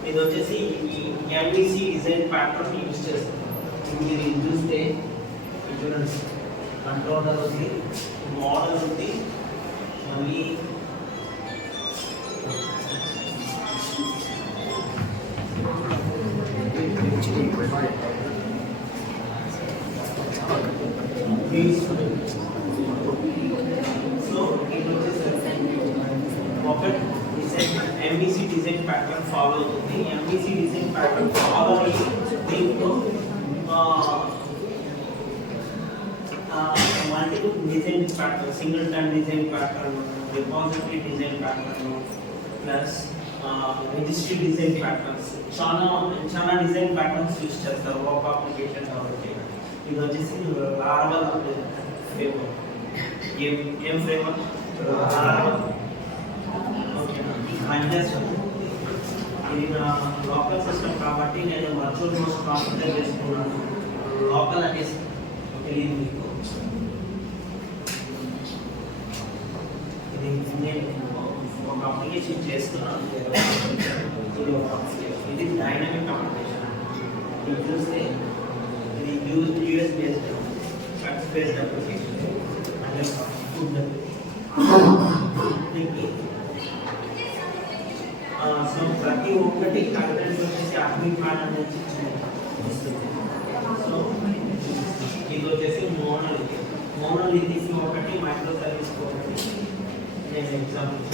ఇది వచ్చేసి ఈ MVC డిజైన్ ప్యాటర్న్ యూజ్ చేస్తుంది. మీరు ఇది చూస్తే చూడండి, కంట్రోలర్ ఉంది, మోడల్ ఉంది, మళ్ళీ సో ఇది వచ్చేసి ఒకటి design MVC design pattern follow అవుతుంది. MVC డిజైన్ ప్యాటర్న్ ఫాలో అయ్యి దీంట్లో multiple design pattern, single time design pattern, depository design pattern, plus registry design patterns, చాలా డిజైన్ ప్యాటర్న్స్ యూజ్ చేస్తారు ఒక అప్లికేషన్ కాబట్టి. ఇది వచ్చేసి లారవల్ ఫ్రేమ్వర్క్. ఏం ఫ్రేమ్వర్క్? లారవల్. ఇది నా లోకల్ సిస్టమ్ కాబట్టి నేను వర్చువల్ హోస్ట్ కాన్ఫిగర్ చేసుకున్నాను. లోకల్ అనేసి తెలియదు మీకు. ఇది నేను ఒక అప్లికేషన్ చేస్తున్నాను. ఇది డైనమిక్ అప్లికేషన్. ఇది చూస్తే ఇది US based fax based application అంటే ఫుడ్ సో ప్రతి ఒక్కటి కంటెంట్ వచ్చేసి అడ్మిట్ ప్లాన్ అనేది ఇస్తుంది. సో ఇది వచ్చేసి మోనోలిథిక్ ఒకటి, మైక్రో సర్వీస్ ఒకటి. నేను ఎగ్జాంపుల్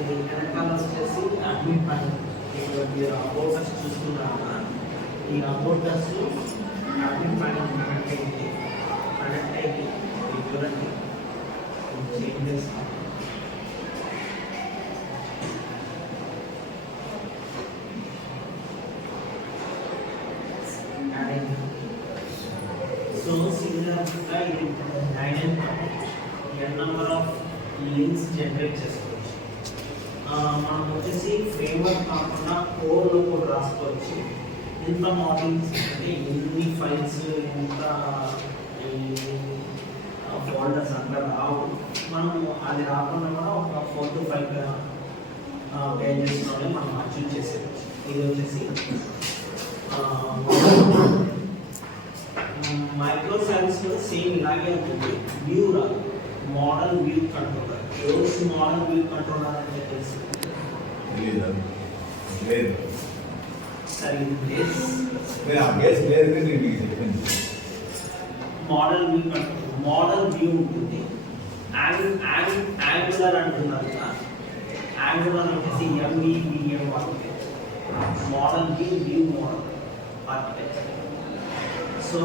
ఇది వెనకాల వచ్చేసి అడ్మిట్ ప్లాన్. ఈ అబౌటర్స్ చూసుకున్నారా, ఈ అబౌటర్స్ అడ్మిట్ ప్లాన్ కనెక్ట్ అయ్యి చూడండి చేంజెస్. సో సింగులర్గా ఇది n number of links generate చేసుకోవచ్చు. మనం వచ్చేసి ఫ్రేమ్వర్క్ కాకుండా కోడ్లో కూడా రాసుకోవచ్చు. ఇంత మోడల్స్ అంటే ఎన్ని ఫైల్స్, ఎంత ఫోల్డర్స్ అట్లా రావు. మనం అది రాకుండా కూడా ఒక 4 to 5 పేజెస్లోనే మనం అచీవ్ చేసేయచ్చు. ఇది వచ్చేసి మైక్రో సర్వీస్లో సేమ్ ఇలాగే ఉంటుంది. వ్యూ రాదు, మోడల్ వ్యూ కంట్రోలర్. ఎవరు మోడల్ వ్యూ కంట్రోలర్ అంటే తెలుసు? లేదు సరే, ఇది model view control. Model view ఉంటుంది, యాంగులర్ అంటున్నారు కదా. యాంగులర్ వచ్చేసి MVVM వాడుతుంది. Model view model architecture. So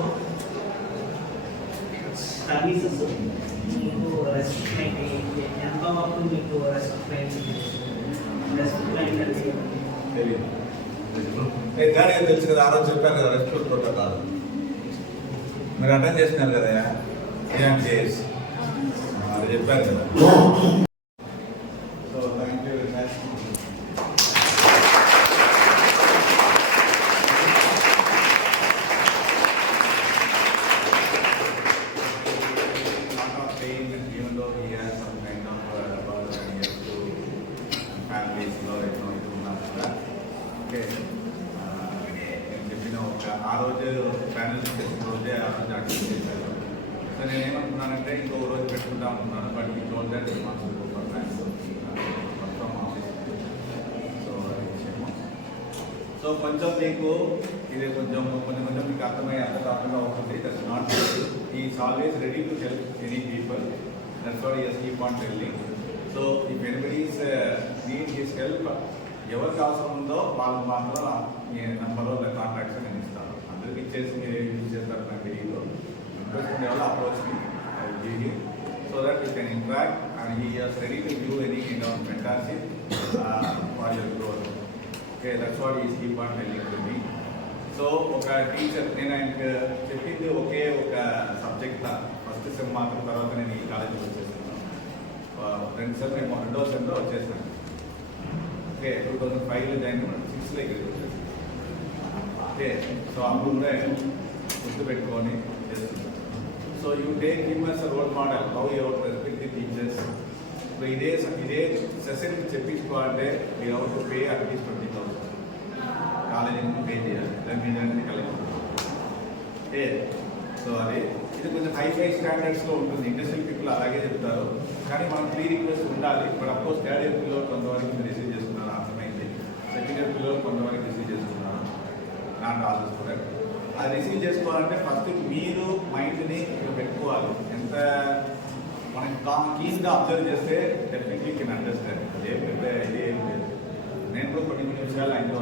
services మీకు రెస్ట్ ఎంతవరకు మీకు రెస్ట్ క్లయింట్ అంటే తెలియదు. తెలుసు కదా, ఆ రోజు చెప్పారు కదా రెస్ట్ ప్రోటోకాల్. మీరు అటెండ్ చేస్తున్నారు కదా ఏఎంజేఎస్, అది చెప్పారు కదా. So thank you very much. నేను చెప్పిన ఆ రోజు ప్యానల్ చేసిన రోజే ఆ రోజు అటెండ్ చేశాను. సో నేను ఏమంటున్నానంటే ఇంకో రోజు పెట్టుకుంటా అనుకున్నాను. బట్ ఈ told that responsible for plans మొత్తం ఆఫీస్. సో అది విషయము. సో కొంచెం మీకు ఇది కొంచెం మీకు అర్థమయ్యే అర్థకారంగా ఉంటుంది. That's not is always ready to help any people. That's what he has keep on telling. So if anybody is need his help, ఎవరికి అవసరం ఉందో వాళ్ళకి మాత్రం మీ నెంబర్ కాంటాక్ట్స్ నేను ఇస్తాను. అందరికి ఇచ్చేసి మీరు యూజ్ చేస్తారు నాకు తెలియదు. ఇంట్రెస్ట్ ఉండే వాళ్ళు approach me so that you can interact and he is ready to give any kind of mentorship for your growth. Okay, that's what is keep on telling to me. So ఒక teacher, నేను ఆయనకు చెప్పింది ఒకే ఒక subject first sem మాత్రం. తర్వాత నేను ఈ కాలేజీకి వచ్చేసాను. 2 సెమ్ నేను 2వ సెమ్లో వచ్చేసాను. ఓకే, 2005లో జాయిన్ 6లో ఇక్కడికి వచ్చేసాను. ఓకే, సో అప్పుడు కూడా గుర్తుపెట్టుకొని చేస్తున్నాను. So you take him as a role model, how you have to respect the teachers. ఇప్పుడు ఇదే సెషన్ చెప్పించుకోవాలంటే you have to pay at least 20,000 college నుంచి పే చేయాలి. దాని మీద కలెక్ట్. ఓకే, సో అది ఇది కొంచెం హై స్టాండర్డ్స్లో ఉంటుంది. ఇండస్ట్రియల్ పీపుల్ అలాగే చెప్తారు. కానీ మనం ప్రీ రిక్వెస్ట్ ఉండాలి. ఇప్పుడు అఫ్కోర్స్ థర్డ్ ఇయర్ పిల్లలు కొంతవరకు రిసీవ్ చేసుకున్నారు, అర్థమైంది. సెకండ్ ఇయర్ పిల్లలు కొంతవరకు రిసీవ్ చేసుకున్నారు, నాట్ ఆల్ స్టూడెంట్. అది రిసీవ్ చేసుకోవాలంటే ఫస్ట్ మీరు మైండ్ని ఇక్కడ పెట్టుకోవాలి. ఎంత మనకి కీన్గా అబ్జర్వ్ చేస్తే డెఫినెట్లీ కెన్ అండర్స్టాండ్. అదేం ఇది ఏం లేదు. నేను కూడా కొన్ని విషయాలు ఆయనతో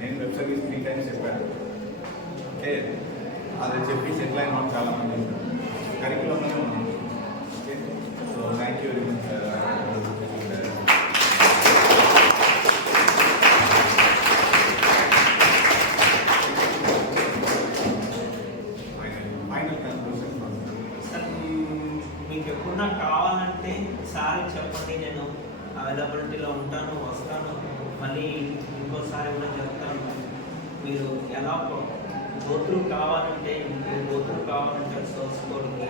నేను వెబ్ సర్వీస్ 3 times చెప్పాను. ఓకే, అది చెప్పి సెటిల్ అయిన వాళ్ళు చాలా మంది ఉంటారు. కరికులంలోనే ఉన్నాం. Okay, so thank you very much. మీకు ఎప్పుడన్నా కావాలంటే సార్ చెప్పండి, నేను అవైలబిలిటీలో ఉంటాను, వస్తాను, మళ్ళీ ఇంకోసారి కూడా చెప్తాను. మీరు ఎలా గోత్రు కావాలంటే సోర్స్ కోడ్కి